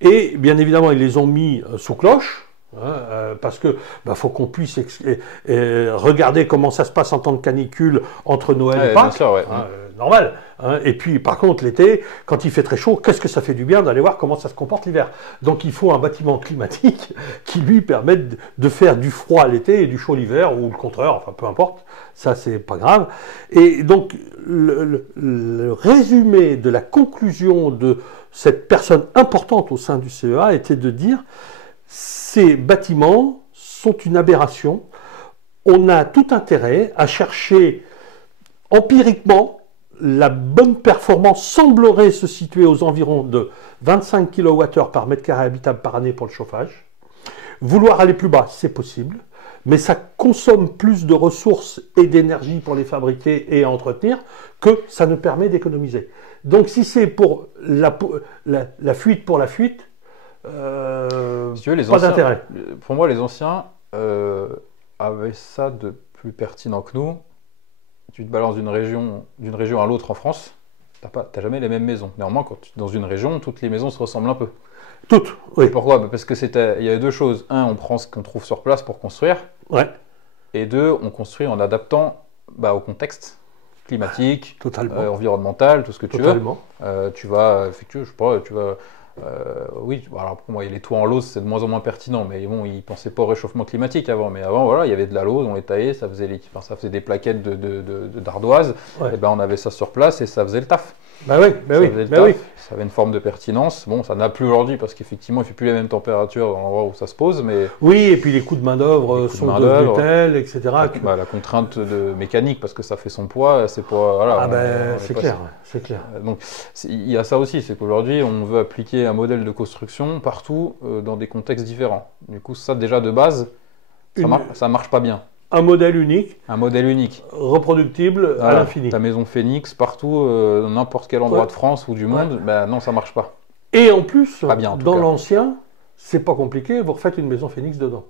Et bien évidemment, ils les ont mis sous cloche, parce que faut qu'on puisse regarder comment ça se passe en temps de canicule entre Noël et Pâques. Bien sûr, ouais. Normal. Et puis, par contre, l'été, quand il fait très chaud, qu'est-ce que ça fait du bien d'aller voir comment ça se comporte l'hiver. Donc, il faut un bâtiment climatique qui lui permette de faire du froid l'été et du chaud l'hiver, ou le contraire, enfin, peu importe. Ça, c'est pas grave. Et donc, le résumé de la conclusion de cette personne importante au sein du CEA était de dire: ces bâtiments sont une aberration. On a tout intérêt à chercher empiriquement. La bonne performance semblerait se situer aux environs de 25 kWh par mètre carré habitable par année pour le chauffage. Vouloir aller plus bas, c'est possible, mais ça consomme plus de ressources et d'énergie pour les fabriquer et entretenir que ça ne permet d'économiser. Donc si c'est pour la fuite pour la fuite, si tu veux, pas d'intérêt. Pour moi, les anciens avaient ça de plus pertinent que nous. Tu te balances d'une région à l'autre en France, t'as jamais les mêmes maisons. Néanmoins, dans une région, toutes les maisons se ressemblent un peu. Toutes, oui. Pourquoi? Parce que il y avait deux choses. Un, on prend ce qu'on trouve sur place pour construire. Ouais. Et deux, on construit en adaptant au contexte climatique, environnemental, tout ce que tu veux. Tu vas effectuer, je sais pas, oui, alors pour moi, les toits en lauze, c'est de moins en moins pertinent, mais bon, ils ne pensaient pas au réchauffement climatique avant. Mais avant, voilà, il y avait de la lauze, on les taillait, ça faisait des plaquettes d'ardoise, et ben on avait ça sur place et ça faisait le taf. Oui. Ça avait une forme de pertinence. Bon, ça n'a plus aujourd'hui parce qu'effectivement, il ne fait plus les mêmes températures dans l'endroit où ça se pose. Mais oui, et puis les coûts de main-d'œuvre sont devenus tels, etc. La contrainte mécanique, parce que ça fait son poids, c'est pas. Voilà, c'est clair, c'est clair. Donc, il y a ça aussi, c'est qu'aujourd'hui, on veut appliquer un modèle de construction partout dans des contextes différents. Du coup, ça, déjà de base, ça marche pas bien. Un modèle unique. Reproductible à l'infini. Ta maison Phoenix partout, dans n'importe quel endroit de France ou du monde, non, ça marche pas. Et en plus, pas bien, dans l'ancien, c'est pas compliqué, vous refaites une maison Phoenix dedans.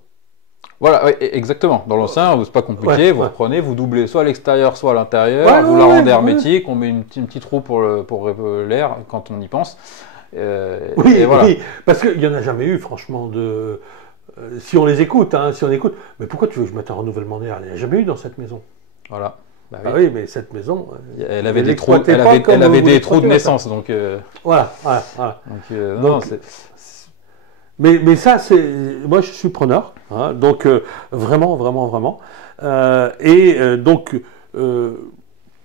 Voilà, exactement. Dans l'ancien, c'est pas compliqué, vous reprenez, vous doublez soit à l'extérieur, soit à l'intérieur, vous la rendez hermétique, on met une petite trou pour l'air quand on y pense. Oui, parce qu'il n'y en a jamais eu, franchement, si on les écoute, mais pourquoi tu veux que je mette un renouvellement d'air? Il n'y a jamais eu dans cette maison. Voilà. Bah Ah oui. oui, mais cette maison, Elle avait elle des trous, l'exploitait pas comme elle avait vous des trous de l'exploitez, naissance, donc, voilà, voilà, voilà. non, Donc, mais ça, moi, je suis preneur. Hein, donc, vraiment, vraiment, vraiment. Donc,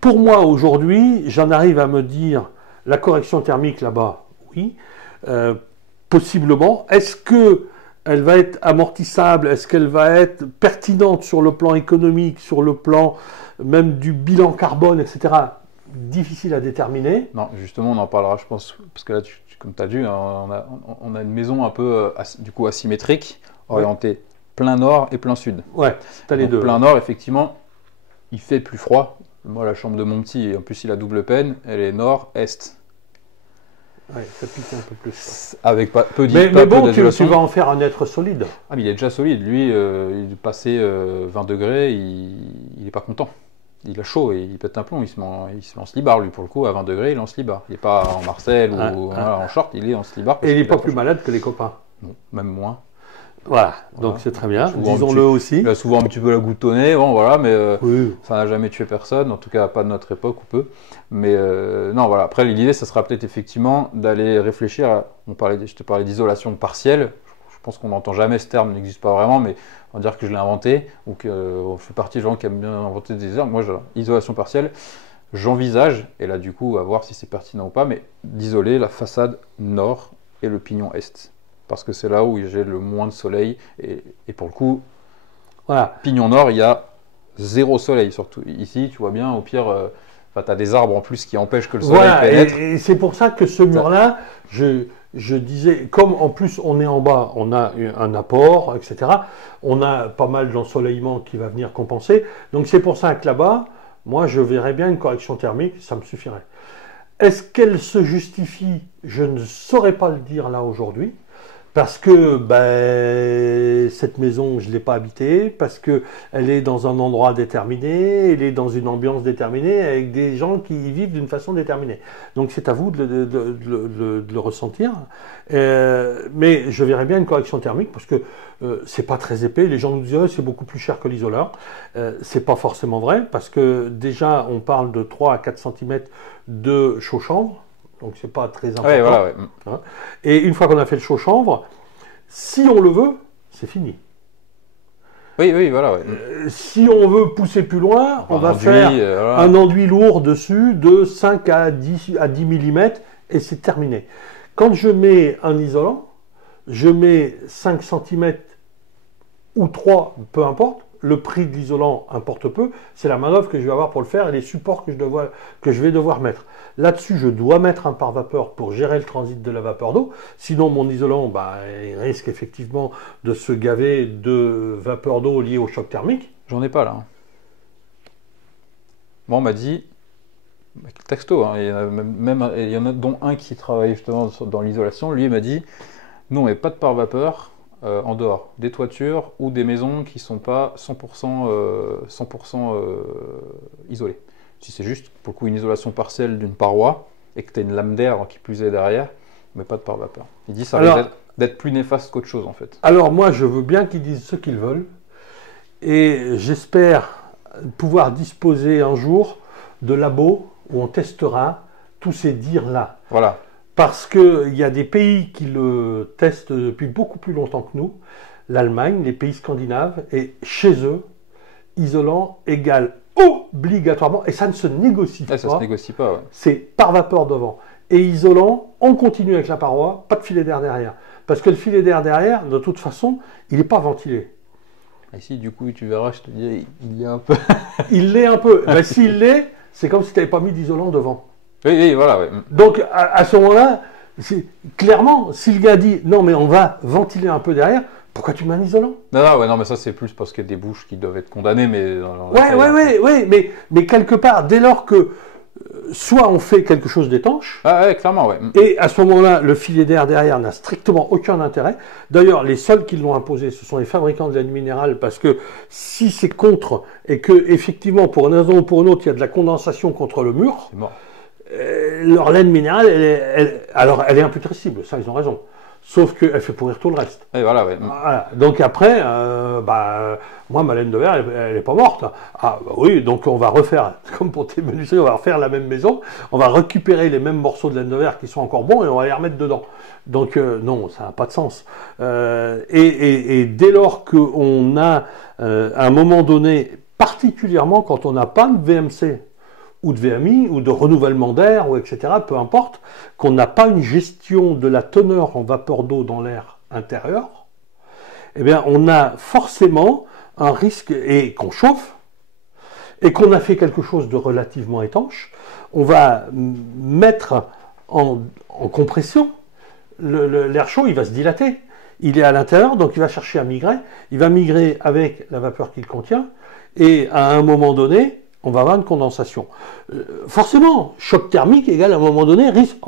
pour moi, aujourd'hui, j'en arrive à me dire, la correction thermique là-bas, oui, possiblement. Est-ce que elle va être amortissable? Est-ce qu'elle va être pertinente sur le plan économique, sur le plan même du bilan carbone, etc. Difficile à déterminer. non, justement, on en parlera, je pense, parce que là, comme tu as dit, hein, on a une maison un peu du coup asymétrique, orientée plein nord et plein sud. Ouais, tu as les deux. Plein nord, effectivement, il fait plus froid. Moi, la chambre de mon petit, en plus, il a double peine, elle est nord-est. Ouais, ça pique un peu plus. Avec peu mais bon, tu d'adulation. vas en faire un être solide. Ah, mais il est déjà solide. Lui, il est passé 20 degrés, il n'est pas content. Il a chaud et il pète un plomb. Il se met en slibard, lui, pour le coup, à 20 degrés, il est en slibard. Il n'est pas en Marcel ou en short, il est en slibard. Et il n'est pas plus malade que les copains. Non, même moins. Voilà, donc c'est très bien, Souvent disons-le aussi. Il a souvent un petit peu la goutte au nez, bon, voilà, mais Oui. ça n'a jamais tué personne, en tout cas pas de notre époque ou peu. Mais non, voilà, après l'idée, ça sera peut-être effectivement d'aller réfléchir à, je te parlais d'isolation partielle, je pense qu'on n'entend jamais ce terme, il n'existe pas vraiment, mais on va dire que je l'ai inventé, ou que je fais partie des gens qui aiment bien inventer des termes. Moi, isolation partielle, j'envisage, et là du coup, à voir si c'est pertinent ou pas, mais d'isoler la façade nord et le pignon est. Parce que c'est là où j'ai le moins de soleil. Et pour le coup, voilà. Pignon Nord, il y a 0 soleil. Surtout ici, tu vois bien, au pire, tu as des arbres en plus qui empêchent que le soleil pénètre. Et c'est pour ça que ce mur-là, je disais, comme en plus on est en bas, on a un apport, etc. On a pas mal d'ensoleillement qui va venir compenser. Donc c'est pour ça que là-bas, moi je verrais bien une correction thermique, ça me suffirait. Est-ce qu'elle se justifie? Je ne saurais pas le dire là aujourd'hui. Parce que cette maison, je ne l'ai pas habitée, parce qu'elle est dans un endroit déterminé, elle est dans une ambiance déterminée, avec des gens qui y vivent d'une façon déterminée. Donc c'est à vous de le ressentir. Mais je verrais bien une correction thermique, parce que c'est pas très épais. Les gens nous disent c'est beaucoup plus cher que l'isoleur. C'est pas forcément vrai, parce que déjà, on parle de 3 à 4 cm de chaud-chambre. Donc c'est pas très important. Ouais, voilà, ouais. Hein. Et une fois qu'on a fait le chaud-chambre, si on le veut, c'est fini. Oui, voilà. Ouais. Si on veut pousser plus loin, on va faire voilà. un enduit lourd dessus de 5 à 10 mm et c'est terminé. Quand je mets un isolant, je mets 5 cm ou 3, peu importe. Le prix de l'isolant importe peu, c'est la manœuvre que je vais avoir pour le faire et les supports que je vais devoir mettre. Là-dessus, je dois mettre un pare-vapeur pour gérer le transit de la vapeur d'eau. Sinon, mon isolant il risque effectivement de se gaver de vapeur d'eau liée au choc thermique. J'en ai pas là. Moi, on m'a dit, texto, hein, il y en a dont un qui travaille justement dans l'isolation, lui il m'a dit, nous on met pas de pare-vapeur en dehors des toitures ou des maisons qui ne sont pas 100% isolées. Si c'est juste pour le coup une isolation partielle d'une paroi et que tu as une lame d'air qui plus est derrière, mais pas de pare-vapeur. Il dit ça risque d'être plus néfaste qu'autre chose en fait. Alors moi je veux bien qu'ils disent ce qu'ils veulent et j'espère pouvoir disposer un jour de labos où on testera tous ces dires-là. Voilà. Parce qu'il y a des pays qui le testent depuis beaucoup plus longtemps que nous, l'Allemagne, les pays scandinaves, et chez eux, isolant égale obligatoirement, et ça ne se négocie pas. Ça se négocie pas, ouais. C'est par vapeur devant. Et isolant, on continue avec la paroi, pas de filet d'air derrière. Parce que le filet d'air derrière, de toute façon, il n'est pas ventilé. Ici, du coup, tu verras, je te dis, il est un peu... Il l'est un peu. Ben, s'il l'est, c'est comme si tu n'avais pas mis d'isolant devant. Oui, voilà. Ouais. Donc, à ce moment-là, clairement, si le gars dit, non, mais on va ventiler un peu derrière, pourquoi tu mets un isolant? Non, mais ça, c'est plus parce qu'il y a des bouches qui doivent être condamnées, mais... Ouais, mais quelque part, dès lors que soit on fait quelque chose d'étanche, clairement, ouais. Et à ce moment-là, le filet d'air derrière n'a strictement aucun intérêt. D'ailleurs, les seuls qui l'ont imposé, ce sont les fabricants de laine minérale, parce que si c'est contre, et que effectivement, pour une raison ou pour une autre, il y a de la condensation contre le mur, c'est mort. leur laine minérale, elle est imputrescible, ça ils ont raison. sauf qu'elle fait pourrir tout le reste. Et voilà, ouais. Voilà. Donc après, moi, ma laine de verre, elle n'est pas morte. Ah bah oui, donc on va refaire, comme pour tes menuiseries, on va refaire la même maison, on va récupérer les mêmes morceaux de laine de verre qui sont encore bons et on va les remettre dedans. Donc non, ça n'a pas de sens. Et dès lors qu'on a, à un moment donné, particulièrement quand on n'a pas de VMC, ou de VMI, ou de renouvellement d'air, ou etc., peu importe, qu'on n'a pas une gestion de la teneur en vapeur d'eau dans l'air intérieur, eh bien, on a forcément un risque, et qu'on chauffe, et qu'on a fait quelque chose de relativement étanche, on va mettre en compression, l'air chaud, il va se dilater, il est à l'intérieur, donc il va chercher à migrer, il va migrer avec la vapeur qu'il contient, et à un moment donné, on va avoir une condensation. Forcément, choc thermique égale à un moment donné, risque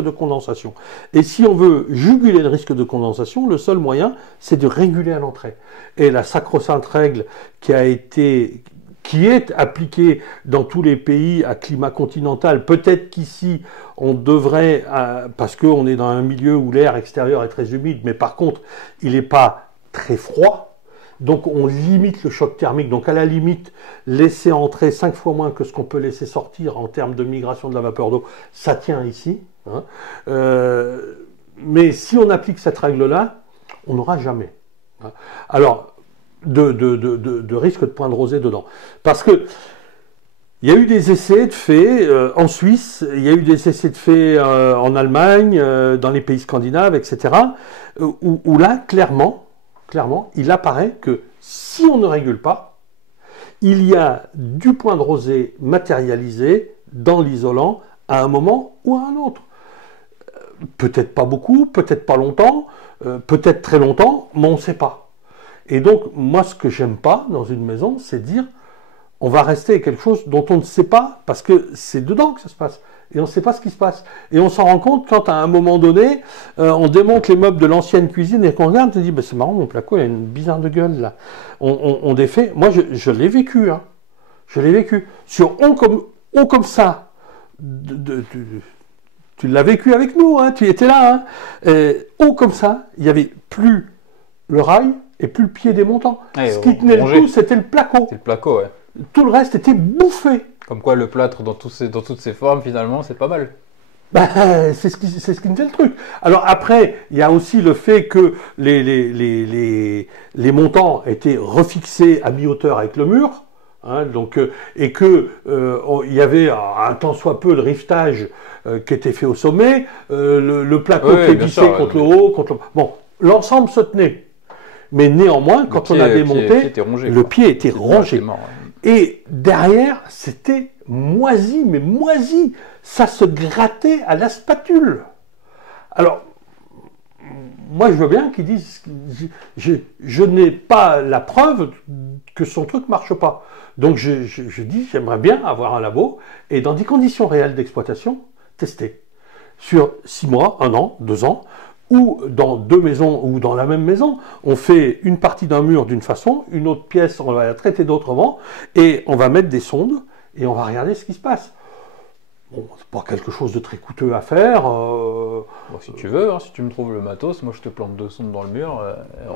de condensation. Et si on veut juguler le risque de condensation, le seul moyen, c'est de réguler à l'entrée. Et la sacro-sainte règle qui est appliquée dans tous les pays à climat continental, peut-être qu'ici, on devrait, parce qu'on est dans un milieu où l'air extérieur est très humide, mais par contre, il n'est pas très froid, donc on limite le choc thermique. Donc à la limite, laisser entrer 5 fois moins que ce qu'on peut laisser sortir en termes de migration de la vapeur d'eau, ça tient ici. Hein. Mais si on applique cette règle-là, on n'aura jamais. Hein. Alors, de risque de point de rosée dedans. Parce que il y a eu des essais de faits en Suisse, il y a eu des essais de faits en Allemagne, dans les pays scandinaves, etc., où là, clairement, il apparaît que si on ne régule pas, il y a du point de rosée matérialisé dans l'isolant à un moment ou à un autre. Peut-être pas beaucoup, peut-être pas longtemps, peut-être très longtemps, mais on ne sait pas. Et donc, moi, ce que j'aime pas dans une maison, c'est dire on va rester avec quelque chose dont on ne sait pas, parce que c'est dedans que ça se passe. Et on ne sait pas ce qui se passe. Et on s'en rend compte quand, à un moment donné, on démonte les meubles de l'ancienne cuisine et qu'on regarde, on se dit, bah, c'est marrant, mon placo, il a une bizarre de gueule, là. On défait. Moi, je l'ai vécu, hein. Je l'ai vécu. Sur haut comme ça, tu l'as vécu avec nous, hein, tu étais là, hein. Haut comme ça, il n'y avait plus le rail et plus le pied démontant. Ce qui tenait le coup, c'était le placo. C'était le placo, ouais. Tout le reste était bouffé. Comme quoi le plâtre dans toutes ses formes, finalement, c'est pas mal. Ben, c'est ce qui me fait le truc. Alors après, il y a aussi le fait que les montants étaient refixés à mi-hauteur avec le mur, hein, donc, et que il y avait un tant soit peu de riftage qui était fait au sommet, le placo qui est vissé contre le haut, bon, l'ensemble se tenait. Mais néanmoins, quand on a démonté, le pied était rongé. Et derrière, c'était moisi, mais moisi. Ça se grattait à la spatule. Alors, moi, je veux bien qu'ils disent, je n'ai pas la preuve que son truc ne marche pas. Donc, je dis, j'aimerais bien avoir un labo et dans des conditions réelles d'exploitation, tester. Sur 6 mois, 1 an, 2 ans, ou dans 2 maisons, ou dans la même maison, on fait une partie d'un mur d'une façon, une autre pièce, on va la traiter d'autrement, et on va mettre des sondes, et on va regarder ce qui se passe. Bon, c'est pas quelque chose de très coûteux à faire. Bon, si tu veux, hein, si tu me trouves le matos, moi je te plante 2 sondes dans le mur.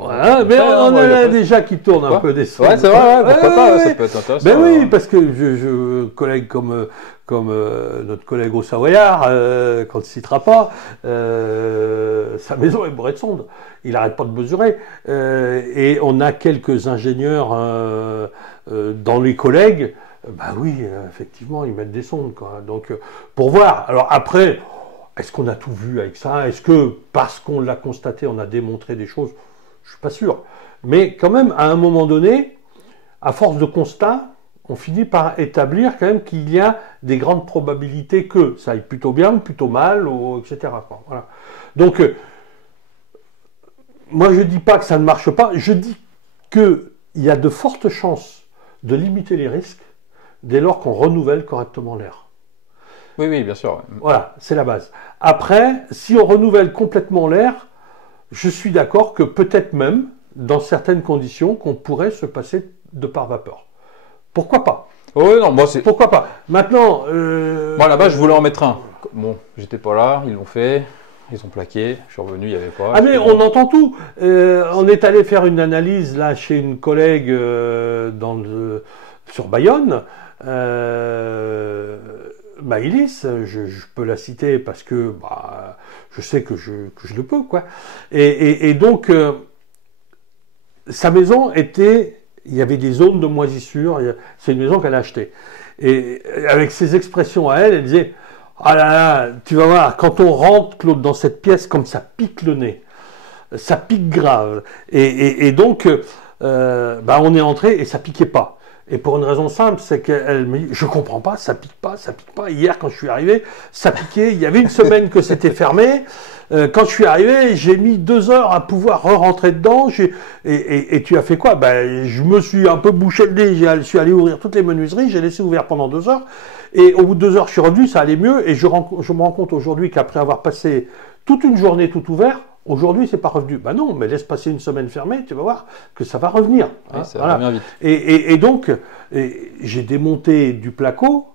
Voilà, mais on en a déjà qui tournent un peu des sondes. Ouais, c'est vrai, pourquoi pas, ça peut être intéressant. Ben oui, parce que je collègue comme notre collègue au Savoyard, qu'on ne citera pas, sa maison est bourrée de sondes. Il n'arrête pas de mesurer. Et on a quelques ingénieurs dans les collègues. Bah oui, effectivement, ils mettent des sondes, quoi. Donc, pour voir. Alors après, est-ce qu'on a tout vu avec ça? Est-ce que, parce qu'on l'a constaté, on a démontré des choses? Je suis pas sûr. Mais quand même, à un moment donné, à force de constat, on finit par établir quand même qu'il y a des grandes probabilités que ça aille plutôt bien, plutôt mal, etc. Voilà. Donc, moi, je dis pas que ça ne marche pas. Je dis qu'il y a de fortes chances de limiter les risques dès lors qu'on renouvelle correctement l'air. Oui, oui, bien sûr. Voilà, c'est la base. Après, si on renouvelle complètement l'air, je suis d'accord que peut-être même, dans certaines conditions, qu'on pourrait se passer de par vapeur. Pourquoi pas? Oui, non, moi c'est... Pourquoi pas? Maintenant... Moi là-bas, je voulais en mettre un. Bon, j'étais pas là, ils l'ont fait. Ils ont plaqué, je suis revenu, il n'y avait pas. Ah mais on entend tout. On est allé faire une analyse là chez une collègue sur Bayonne. Maïlis, je peux la citer parce que bah, je sais que je le peux, quoi. Et donc, sa maison était, il y avait des zones de moisissure, c'est une maison qu'elle a achetée. Et avec ses expressions à elle, elle disait, ah là là, tu vas voir, quand on rentre, Claude, dans cette pièce, comme ça pique le nez, ça pique grave. Et donc, bah, on est entré et ça piquait pas. Et pour une raison simple, c'est qu'elle me dit, je comprends pas, ça pique pas, ça pique pas. Hier, quand je suis arrivé, ça piquait. Il y avait une semaine que c'était fermé. Quand je suis arrivé, j'ai mis 2 heures à pouvoir re-rentrer dedans. Et tu as fait quoi? Ben, je me suis un peu bouché le nez. Je suis allé ouvrir toutes les menuiseries. J'ai laissé ouvert pendant 2 heures. Et au bout de 2 heures, je suis revenu, ça allait mieux. Et je me rends compte aujourd'hui qu'après avoir passé toute une journée tout ouvert, aujourd'hui, c'est pas revenu. Ben non, mais laisse passer une semaine fermée, tu vas voir que ça va revenir. Oui, ça va revenir vite. Et donc, j'ai démonté du placo.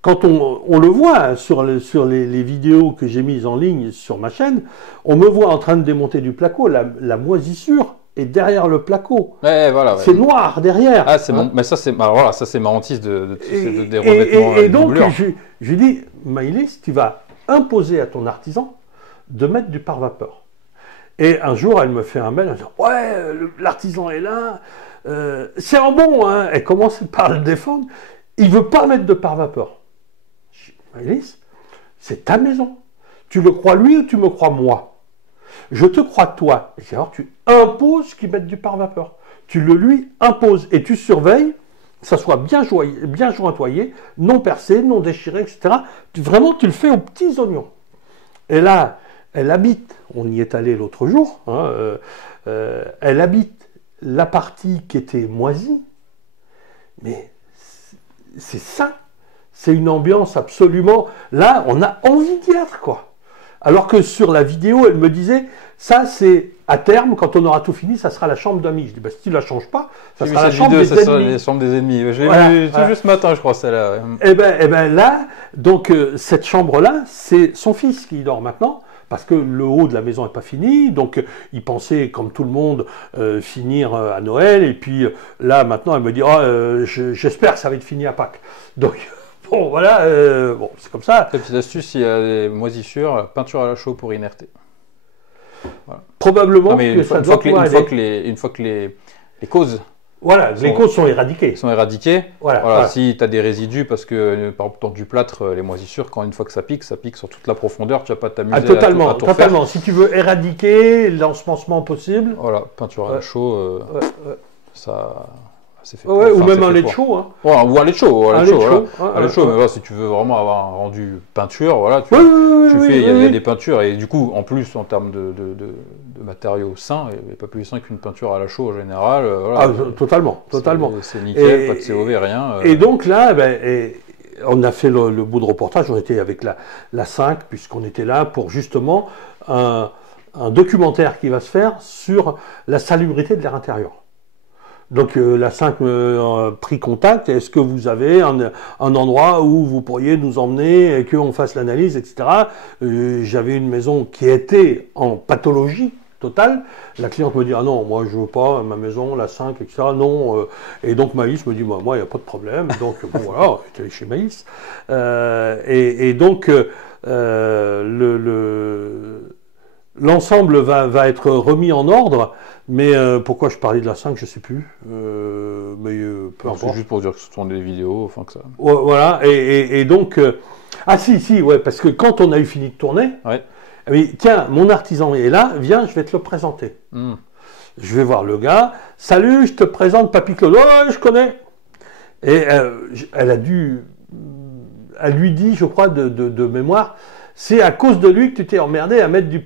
Quand on le voit sur les vidéos que j'ai mises en ligne sur ma chaîne, on me voit en train de démonter du placo. La moisissure est derrière le placo. Ouais, voilà, ouais. C'est noir derrière. Ah, c'est bon. Mais ça, c'est voilà, ça, c'est ma hantise des revêtements. Et donc, je lui dis, Maïlis, tu vas imposer à ton artisan de mettre du pare-vapeur. Et un jour, elle me fait un mail, elle dit « Ouais, l'artisan est là, c'est un bon, hein !» Elle commence par le défendre. Il ne veut pas mettre de pare-vapeur. Je dis « Maëlys, c'est ta maison. Tu le crois lui ou tu me crois moi? Je te crois toi. » Et alors, tu imposes qu'il mette du pare-vapeur. Tu le lui imposes et tu surveilles que ça soit bien jointoyé, non percé, non déchiré, etc. Vraiment, tu le fais aux petits oignons. Et là, elle habite, on y est allé l'autre jour, hein, elle habite la partie qui était moisie, mais c'est ça, c'est une ambiance absolument, là on a envie d'y être, quoi. Alors que sur la vidéo, elle me disait, ça c'est à terme, quand on aura tout fini, ça sera la chambre d'amis. Je dis, bah, si tu ne la changes pas, ça sera la chambre des ennemis. La chambre des ennemis. Je l'ai vu juste ce matin, je crois, celle-là. Et ben là, donc cette chambre-là, c'est son fils qui y dort maintenant. Parce que le haut de la maison n'est pas fini, donc il pensait, comme tout le monde, finir à Noël, et puis là, maintenant, elle me dit, oh, j'espère que ça va être fini à Pâques. Donc, bon, voilà, bon, c'est comme ça. Petite astuce, il y a des moisissures, peinture à la chaux pour inerter. Voilà. Probablement que ça doit pouvoir aider. Une fois que les causes... Voilà, les causes sont éradiquées. Voilà. Si tu as des résidus, parce que par exemple dans du plâtre, les moisissures, une fois que ça pique sur toute la profondeur, tu vas pas t'amuser totalement, à tout totalement. Si tu veux éradiquer l'ensemencement possible. Voilà, peinture à la chaux, ça c'est fait. Ouais, ou même un lait de chaux. Hein. Ouais, ou un lait de chaux. Un lait de chaux, mais voilà, si tu veux vraiment avoir un rendu peinture, voilà, tu fais, il y a des peintures, et du coup, en plus, en termes de matériaux sains, il n'y a pas plus sain qu'une peinture à la chaux en général. Voilà, totalement. C'est nickel, pas de COV, rien. Et donc là, on a fait le bout de reportage, on était avec la 5, puisqu'on était là pour justement un documentaire qui va se faire sur la salubrité de l'air intérieur. Donc la 5 pris contact, est-ce que vous avez un endroit où vous pourriez nous emmener et qu'on fasse l'analyse, etc. J'avais une maison qui était en pathologie totale. La cliente me dit, ah non, moi je veux pas ma maison, la 5, etc. Non. Et donc Maïs me dit, moi il n'y a pas de problème. Donc bon voilà, j'étais allé chez Maïs. Et donc l'ensemble va être remis en ordre. Mais pourquoi je parlais de la 5, je ne sais plus. Mais peu importe. C'est juste pour dire que ce sont des vidéos, enfin que ça. Voilà, et donc. Ah si, ouais, parce que quand on a eu fini de tourner, ouais. Tiens, mon artisan est là, viens, je vais te le présenter. Je vais voir le gars. Salut, je te présente Papy Claude. Ouais, je connais. Et elle lui dit, je crois, de mémoire, c'est à cause de lui que tu t'es emmerdé à mettre du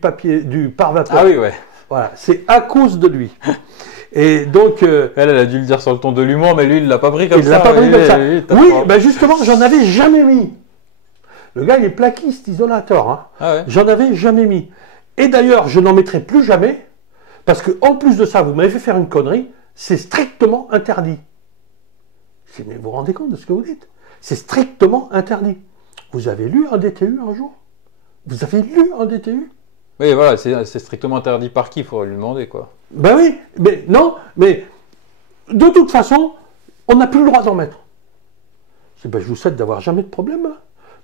pare-vapeur. Ah oui, ouais. Voilà, c'est à cause de lui. Et donc, elle a dû le dire sur le ton de l'humour, mais lui, il l'a pas pris comme ça. Il l'a pas pris comme ça. Oui, ben justement, j'en avais jamais mis. Le gars, il est plaquiste, isolateur. Hein. Ah ouais. J'en avais jamais mis. Et d'ailleurs, je n'en mettrai plus jamais, parce que en plus de ça, vous m'avez fait faire une connerie. C'est strictement interdit. Mais vous vous rendez compte de ce que vous dites? C'est strictement interdit. Vous avez lu un DTU un jour? Vous avez lu un DTU? Oui, voilà, c'est strictement interdit par qui, il faudrait lui demander, quoi. Ben oui, mais non, mais de toute façon, on n'a plus le droit d'en mettre. Ben, je vous souhaite d'avoir jamais de problème. Hein.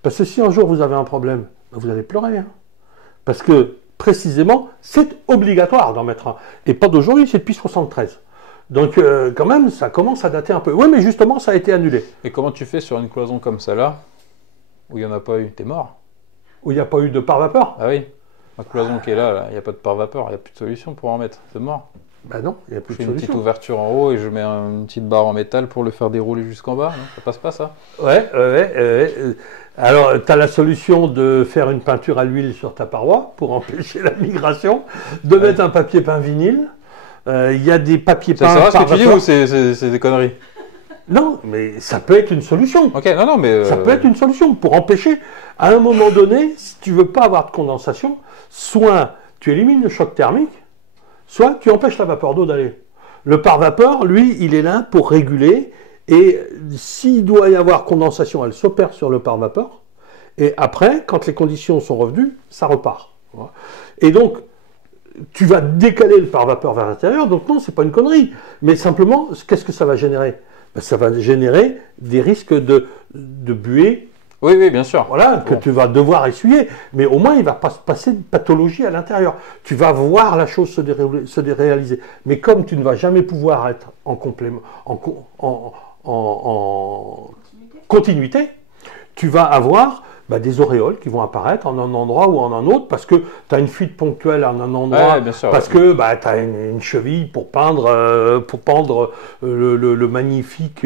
Parce que si un jour vous avez un problème, ben, vous allez pleurer. Hein. Parce que, précisément, c'est obligatoire d'en mettre un. Et pas d'aujourd'hui, c'est depuis 73. Donc, quand même, ça commence à dater un peu. Oui, mais justement, ça a été annulé. Et comment tu fais sur une cloison comme celle-là, où il n'y en a pas eu? T'es mort. Où il n'y a pas eu de pare-vapeur? Ah oui. La cloison qui est là, il n'y a pas de pare-vapeur, il n'y a plus de solution pour en mettre. C'est mort. Ben non, il n'y a plus Je fais de une solution. petite ouverture en haut et je mets une petite barre en métal pour le faire dérouler jusqu'en bas. Non, ça passe pas, ça? Ouais. Alors, tu as la solution de faire une peinture à l'huile sur ta paroi pour empêcher la migration, de mettre un papier peint vinyle. Il y a des papiers C'est peints vrai ce par que tu dis vapeur. ou c'est des conneries? Non, mais ça peut être une solution. Ok, non, mais. Ça peut être une solution pour empêcher, à un moment donné, si tu veux pas avoir de condensation, soit tu élimines le choc thermique, soit tu empêches la vapeur d'eau d'aller. Le pare-vapeur, lui, il est là pour réguler, et s'il doit y avoir condensation, elle s'opère sur le pare-vapeur, et après, quand les conditions sont revenues, ça repart. Et donc, tu vas décaler le pare-vapeur vers l'intérieur, donc non, c'est pas une connerie. Mais simplement, qu'est-ce que ça va générer? Ben, ça va générer des risques de buée, Oui, bien sûr. voilà, que Bon. tu vas devoir essuyer. Mais au moins, il ne va pas se passer de pathologie à l'intérieur. Tu vas voir la chose se déréaliser. Mais comme tu ne vas jamais pouvoir être en complément, en continuité, tu vas avoir des auréoles qui vont apparaître en un endroit ou en un autre parce que tu as une fuite ponctuelle en un endroit, Ouais, bien sûr, parce que tu as une cheville pour pendre le magnifique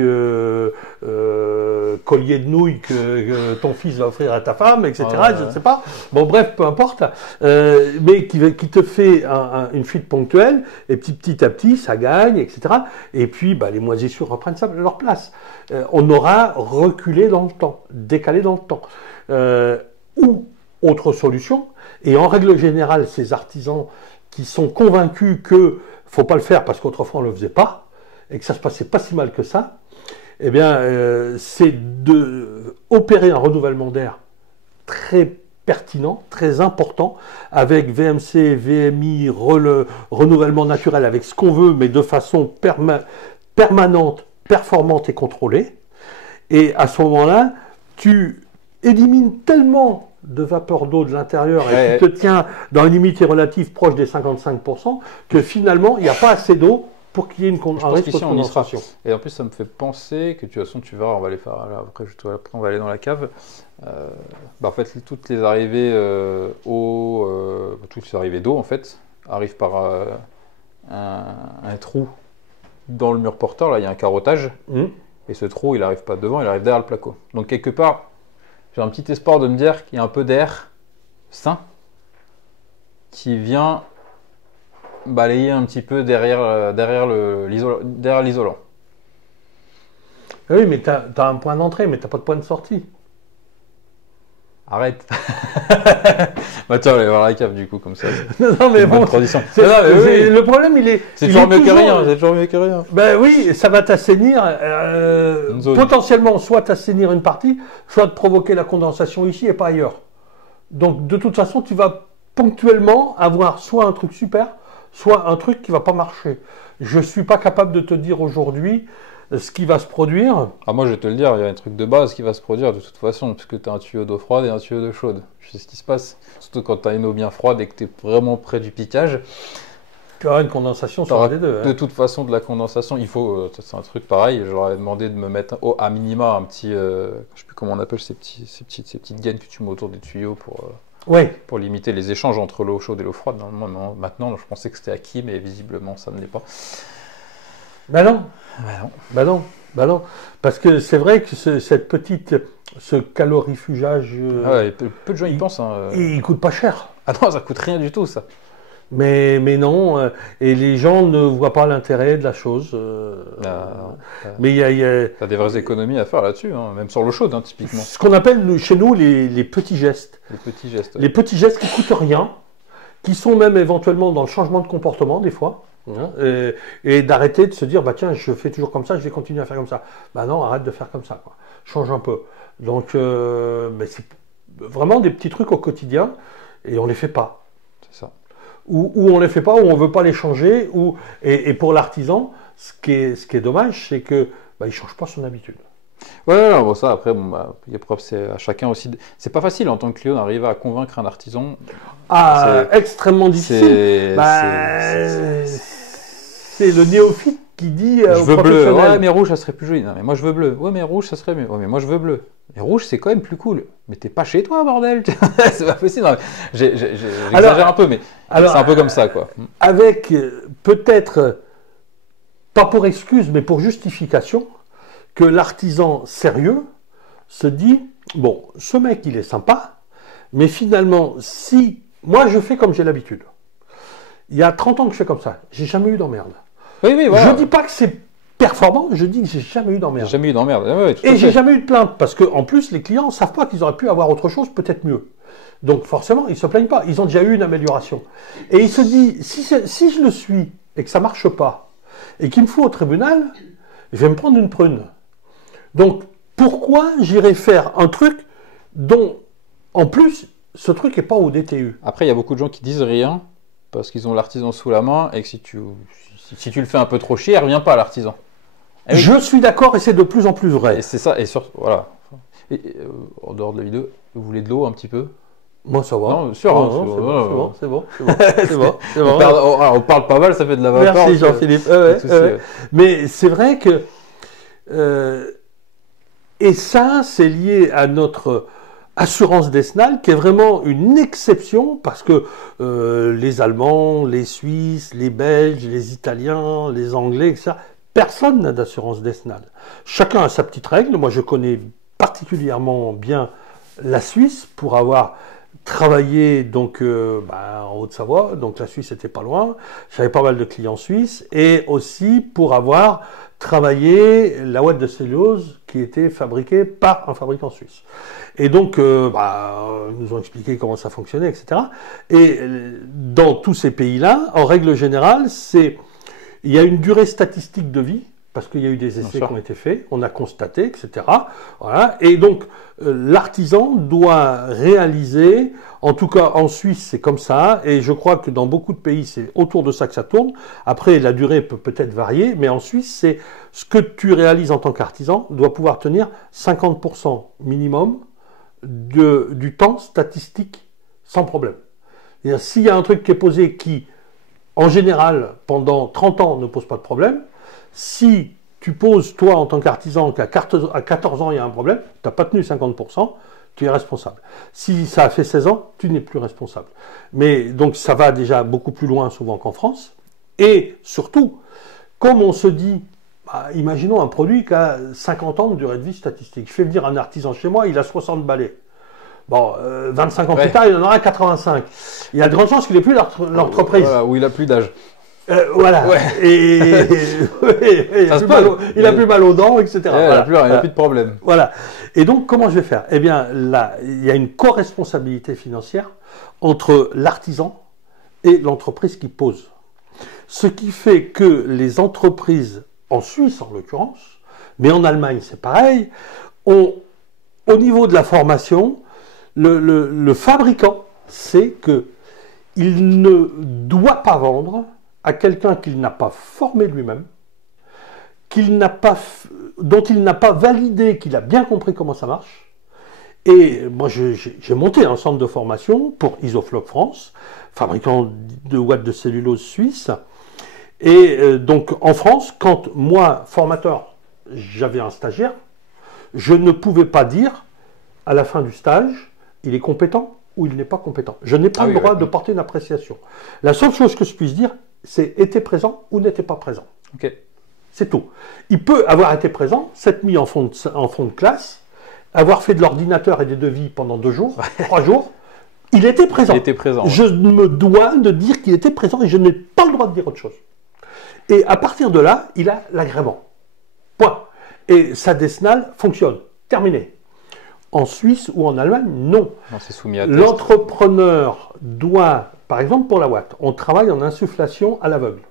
collier de nouilles que ton fils va offrir à ta femme, etc. Ouais. Je ne sais pas. Bon, bref, peu importe. Mais qui te fait une fuite ponctuelle et petit à petit, ça gagne, etc. Et puis, les moisissures reprennent leur place. On aura reculé dans le temps, décalé dans le temps. Ou autre solution, et en règle générale, ces artisans qui sont convaincus qu'il ne faut pas le faire parce qu'autrefois on ne le faisait pas, et que ça se passait pas si mal que ça, eh bien, c'est d'opérer un renouvellement d'air très pertinent, très important, avec VMC, VMI, renouvellement naturel, avec ce qu'on veut, mais de façon permanente, performante et contrôlée. Et à ce moment-là, tu élimines tellement de vapeur d'eau de l'intérieur et tu te tiens dans une humidité relative proche des 55% que finalement, il n'y a pas assez d'eau pour qu'il y ait un risque de condensation. Et en plus, ça me fait penser que de toute façon, tu verras, on va les faire après, on va aller dans la cave. En fait, toutes les arrivées d'eau, en fait, arrivent par un trou dans le mur porteur. Là, il y a un carottage. Et ce trou, il n'arrive pas devant, il arrive derrière le placo. Donc, quelque part, j'ai un petit espoir de me dire qu'il y a un peu d'air sain qui vient balayer un petit peu derrière l'isolant. Oui, mais tu as un point d'entrée, mais tu n'as pas de point de sortie. Arrête. Tiens, on va aller voir la cave du coup, comme ça. Non, mais bon, tradition. Le problème, il est. C'est toujours mieux que rien. C'est toujours mieux que rien. Ben oui, ça va t'assainir. Potentiellement, soit t'assainir une partie, soit te provoquer la condensation ici et pas ailleurs. Donc, de toute façon, tu vas ponctuellement avoir soit un truc super, soit un truc qui va pas marcher. Je suis pas capable de te dire aujourd'hui ce qui va se produire. Moi, je vais te le dire, il y a un truc de base qui va se produire de toute façon, puisque tu as un tuyau d'eau froide et un tuyau d'eau chaude. Je sais ce qui se passe, surtout quand tu as une eau bien froide et que tu es vraiment près du piquage. Tu auras une condensation sur les deux. De toute façon, de la condensation, il faut, c'est un truc pareil, j'aurais demandé de me mettre à minima un petit, je sais plus comment on appelle ces petites gaines que tu mets autour des tuyaux pour limiter les échanges entre l'eau chaude et l'eau froide. Normalement, maintenant, je pensais que c'était acquis, mais visiblement, ça ne l'est pas. Bah non. Parce que c'est vrai que ce calorifugage, peu de gens y pensent. Il coûte pas cher. Ah non, ça coûte rien du tout, ça. Mais non, et les gens ne voient pas l'intérêt de la chose. Mais il y a t'as des vraies économies à faire là-dessus, même sur l'eau chaude, typiquement. Ce qu'on appelle chez nous les petits gestes. Les petits gestes. Les petits gestes qui coûtent rien, qui sont même éventuellement dans le changement de comportement des fois. Et d'arrêter de se dire tiens, je fais toujours comme ça, je vais continuer à faire comme ça. Non, arrête de faire comme ça, quoi. Change un peu. Donc mais c'est vraiment des petits trucs au quotidien et on les fait pas. C'est où on ne les fait pas, où on ne veut pas les changer. Et pour l'artisan, ce qui est dommage, c'est qu'il ne change pas son habitude. Ouais, non, bon, ça, après, bon, c'est à chacun aussi. C'est pas facile en tant que client d'arriver à convaincre un artisan. Extrêmement difficile. C'est le néophyte qui dit je veux bleu. Ouais, mais rouge, ça serait plus joli. Non, mais moi, je veux bleu. Ouais, mais rouge, ça serait mieux. Ouais, mais moi, je veux bleu. Mais rouge, c'est quand même plus cool. Mais t'es pas chez toi, bordel. C'est pas possible. J'exagère un peu, mais c'est un peu comme ça, quoi. Avec peut-être, pas pour excuse, mais pour justification, que l'artisan sérieux se dit, bon, ce mec, il est sympa, mais finalement, si moi, je fais comme j'ai l'habitude. Il y a 30 ans que je fais comme ça. J'ai jamais eu d'emmerde. Oui, voilà. Je ne dis pas que c'est performant, je dis que j'ai jamais eu d'emmerde. J'ai jamais eu d'emmerde. Ouais, et j'ai jamais eu de plainte, parce qu'en plus, les clients ne savent pas qu'ils auraient pu avoir autre chose, peut-être mieux. Donc forcément, ils ne se plaignent pas. Ils ont déjà eu une amélioration. Et il se dit, si je le suis et que ça ne marche pas, et qu'il me faut au tribunal, je vais me prendre une prune. Donc pourquoi j'irai faire un truc dont, en plus, ce truc n'est pas au DTU? Après, il y a beaucoup de gens qui disent rien, parce qu'ils ont l'artisan sous la main, et que si tu le fais un peu trop chier, il ne revient pas à l'artisan. Oui. Je suis d'accord, et c'est de plus en plus vrai. Et c'est ça, et surtout, voilà. En dehors de la vidéo, vous voulez de l'eau un petit peu? Moi, ça va. Non, sûr, c'est bon. On parle pas mal, ça fait de la vapeur. Merci Jean-Philippe. Mais c'est vrai que... et ça, c'est lié à notre assurance décennale, qui est vraiment une exception, parce que les Allemands, les Suisses, les Belges, les Italiens, les Anglais, etc., personne n'a d'assurance décennale. Chacun a sa petite règle. Moi, je connais particulièrement bien la Suisse pour avoir travaillé donc, en Haute-Savoie, donc la Suisse était pas loin. J'avais pas mal de clients suisses, et aussi pour avoir travaillé la ouate de cellulose qui était fabriquée par un fabricant suisse. Et donc, ils nous ont expliqué comment ça fonctionnait, etc. Et dans tous ces pays-là, en règle générale, il y a une durée statistique de vie, parce qu'il y a eu des essais qui ont été faits, on a constaté, etc. Voilà. Et donc, l'artisan doit réaliser, en tout cas en Suisse, c'est comme ça, et je crois que dans beaucoup de pays, c'est autour de ça que ça tourne. Après, la durée peut peut-être varier, mais en Suisse, c'est ce que tu réalises en tant qu'artisan doit pouvoir tenir 50% minimum du temps statistique sans problème. S'il y a un truc qui est posé qui, en général, pendant 30 ans, ne pose pas de problème, si tu poses, toi, en tant qu'artisan, qu'à 14 ans, il y a un problème, tu n'as pas tenu 50%, tu es responsable. Si ça a fait 16 ans, tu n'es plus responsable. Mais donc, ça va déjà beaucoup plus loin, souvent, qu'en France. Et surtout, comme on se dit, imaginons un produit qui a 50 ans de durée de vie statistique. Je fais venir un artisan chez moi, il a 60 balais. Bon, 25 ans plus tard, il en aura 85. Il y a de grandes chances qu'il n'ait plus l'entreprise. Voilà, ou il n'a plus d'âge. Voilà. Ouais. Et il n'a plus mal aux dents, etc. Il n'a plus de problème. Voilà. Et donc, comment je vais faire? Eh bien, là, il y a une co-responsabilité financière entre l'artisan et l'entreprise qui pose. Ce qui fait que les entreprises, en Suisse en l'occurrence, mais en Allemagne c'est pareil, ont, au niveau de la formation, le fabricant sait qu'il ne doit pas vendre à quelqu'un qu'il n'a pas formé lui-même, dont il n'a pas validé qu'il a bien compris comment ça marche. Et moi, j'ai monté un centre de formation pour Isoflok France, fabricant de ouates de cellulose suisse. Et donc, en France, quand moi, formateur, j'avais un stagiaire, je ne pouvais pas dire, à la fin du stage, il est compétent ou il n'est pas compétent. Je n'ai pas le droit de porter une appréciation. La seule chose que je puisse dire, c'est était présent ou n'était pas présent. Okay. C'est tout. Il peut avoir été présent, s'être mis en fond de classe, avoir fait de l'ordinateur et des devis pendant 2 jours, 3 jours. Il était présent. Il était présent. Je me dois de dire qu'il était présent et je n'ai pas le droit de dire autre chose. Et à partir de là, il a l'agrément. Point. Et sa décennale fonctionne. Terminé. En Suisse ou en Allemagne, non. C'est soumis à test. L'entrepreneur doit, par exemple pour la ouate, on travaille en insufflation à l'aveugle.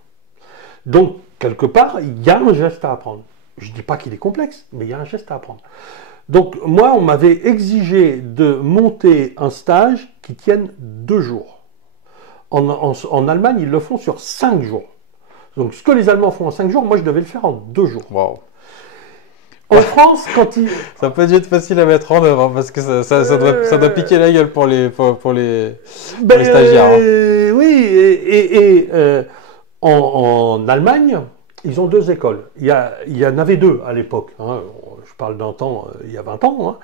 Donc, quelque part, il y a un geste à apprendre. Je ne dis pas qu'il est complexe, mais il y a un geste à apprendre. Donc, moi, on m'avait exigé de monter un stage qui tienne 2 jours. En Allemagne, ils le font sur 5 jours. Donc, ce que les Allemands font en 5 jours, moi, je devais le faire en 2 jours. Wow. En France, quand ils... Ça peut être facile à mettre en œuvre, hein, parce que ça doit piquer la gueule pour les stagiaires. Hein. Oui, en Allemagne, ils ont 2 écoles. Il y en avait 2 à l'époque. Hein. Je parle d'un temps, il y a 20 ans, hein,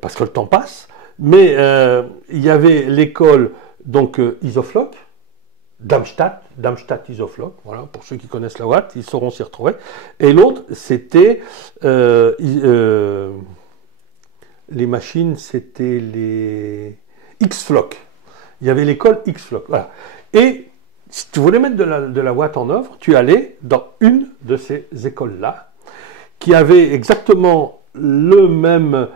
parce que le temps passe. Mais il y avait l'école donc Isoflok, Darmstadt Isoflok, voilà, pour ceux qui connaissent la Watt, ils sauront s'y retrouver. Et l'autre, c'était les machines, c'était les X-Flock. Il y avait l'école X-Flock, voilà. Et si tu voulais mettre de la Watt en œuvre, tu allais dans une de ces écoles-là, qui avait exactement le même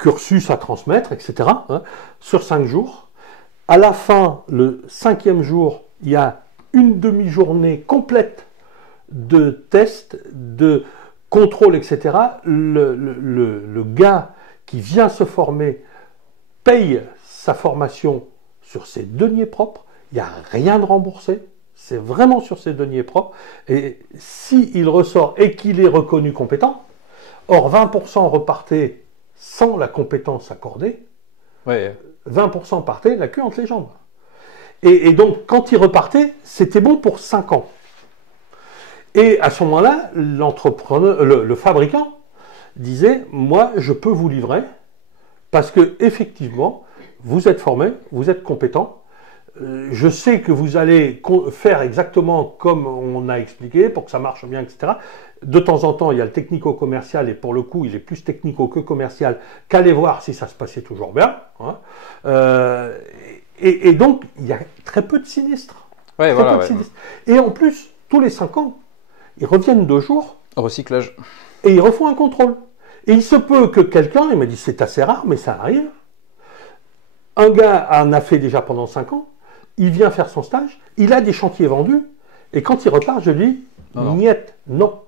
cursus à transmettre, etc., hein, sur 5 jours. À la fin, le 5e jour, il y a une demi-journée complète de tests, de contrôle, etc. Le gars qui vient se former paye sa formation sur ses deniers propres. Il n'y a rien de remboursé. C'est vraiment sur ses deniers propres. Et s'il ressort et qu'il est reconnu compétent, or 20% repartaient sans la compétence accordée, Ouais. 20% partaient la queue entre les jambes. Et donc, quand il repartait, c'était bon pour 5 ans. Et à ce moment-là, l'entrepreneur, le fabricant disait, moi, je peux vous livrer, parce que effectivement, vous êtes formé, vous êtes compétent, je sais que vous allez faire exactement comme on a expliqué, pour que ça marche bien, etc. De temps en temps, il y a le technico-commercial, et pour le coup, il est plus technico que commercial, qu'aller voir si ça se passait toujours bien. Hein. Et donc, il y a très peu de sinistres. Ouais, Très voilà, peu de ouais. sinistres. Et en plus, tous les 5 ans, ils reviennent 2 jours Recyclage. et ils refont un contrôle. Et il se peut que quelqu'un, il m'a dit c'est assez rare, mais ça arrive. Un gars en a fait déjà pendant 5 ans, il vient faire son stage, il a des chantiers vendus, et quand il repart, je lui dis Non. niet, non.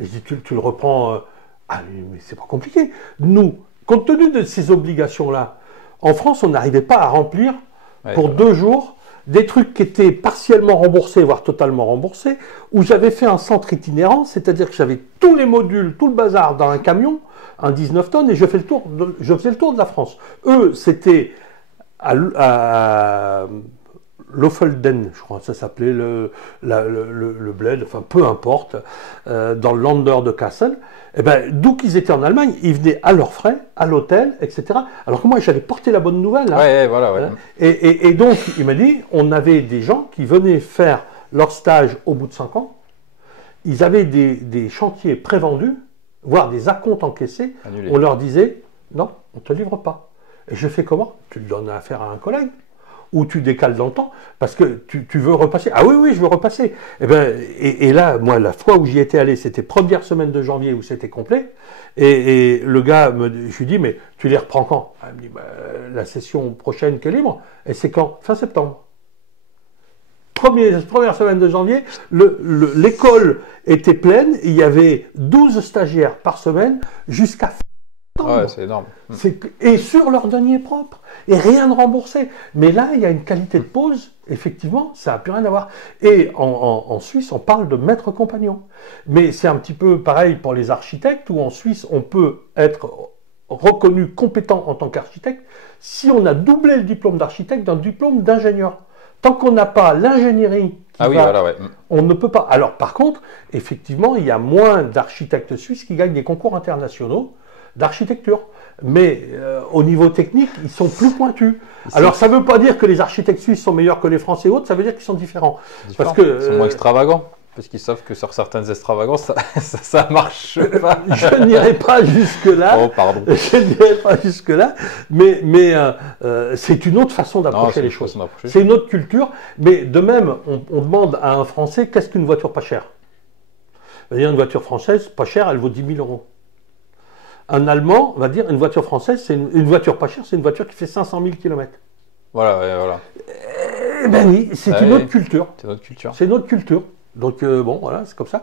Et je dis tu le reprends. Ah, mais c'est pas compliqué. Nous, compte tenu de ces obligations-là, en France, on n'arrivait pas à remplir pour 2 jours des trucs qui étaient partiellement remboursés, voire totalement remboursés, où j'avais fait un centre itinérant, c'est-à-dire que j'avais tous les modules, tout le bazar dans un camion, un 19 tonnes, et je faisais le tour de la France. Eux, c'était à Lofelden, je crois que ça s'appelait le bled, enfin peu importe, dans le Lander de Kassel. Et ben, d'où qu'ils étaient en Allemagne, ils venaient à leurs frais, à l'hôtel, etc. Alors que moi, j'allais porter la bonne nouvelle. Hein. Ouais, voilà, ouais. Et donc, il m'a dit, on avait des gens qui venaient faire leur stage au bout de 5 ans. Ils avaient des chantiers prévendus, voire des acomptes encaissés. Annulé. On leur disait, non, on ne te livre pas. Et je fais comment? Tu le donnes à affaire à un collègue, ou tu décales dans le temps, parce que tu veux repasser. Ah oui, oui, je veux repasser. Et là, moi, la fois où j'y étais allé, c'était première semaine de janvier où c'était complet. Et le gars, je lui dis, mais tu les reprends quand? Il me dit, bah, la session prochaine qui est libre. Et c'est quand? Fin septembre. Première semaine de janvier, l'école était pleine, il y avait 12 stagiaires par semaine jusqu'à Ouais, c'est énorme. Et sur leur denier propre. Et rien de remboursé. Mais là, il y a une qualité de pause, effectivement, ça n'a plus rien à voir. Et en Suisse, on parle de maître compagnon. Mais c'est un petit peu pareil pour les architectes, où en Suisse, on peut être reconnu compétent en tant qu'architecte si on a doublé le diplôme d'architecte d'un diplôme d'ingénieur. Tant qu'on n'a pas l'ingénierie, Voilà, ouais. on ne peut pas. Alors, par contre, effectivement, il y a moins d'architectes suisses qui gagnent des concours internationaux d'architecture. Mais au niveau technique, ils sont plus pointus. Alors, ça ne veut pas dire que les architectes suisses sont meilleurs que les Français et autres, ça veut dire qu'ils sont différents. Parce que, ils sont moins extravagants. Parce qu'ils savent que sur certaines extravagances, ça marche pas. Je n'irai pas jusque-là. Oh, pardon. Je n'irai pas jusque-là. Mais c'est une autre façon d'approcher les choses. C'est une autre culture. Mais de même, on demande à un Français, qu'est-ce qu'une voiture pas chère? C'est-à-dire une voiture française pas chère, elle vaut 10 000 euros. Un Allemand va dire, une voiture française, c'est une voiture pas chère, c'est une voiture qui fait 500 000 km. Voilà, ouais, voilà. Eh ben oui, c'est une autre culture. C'est notre culture. C'est notre culture. Donc bon, voilà, c'est comme ça.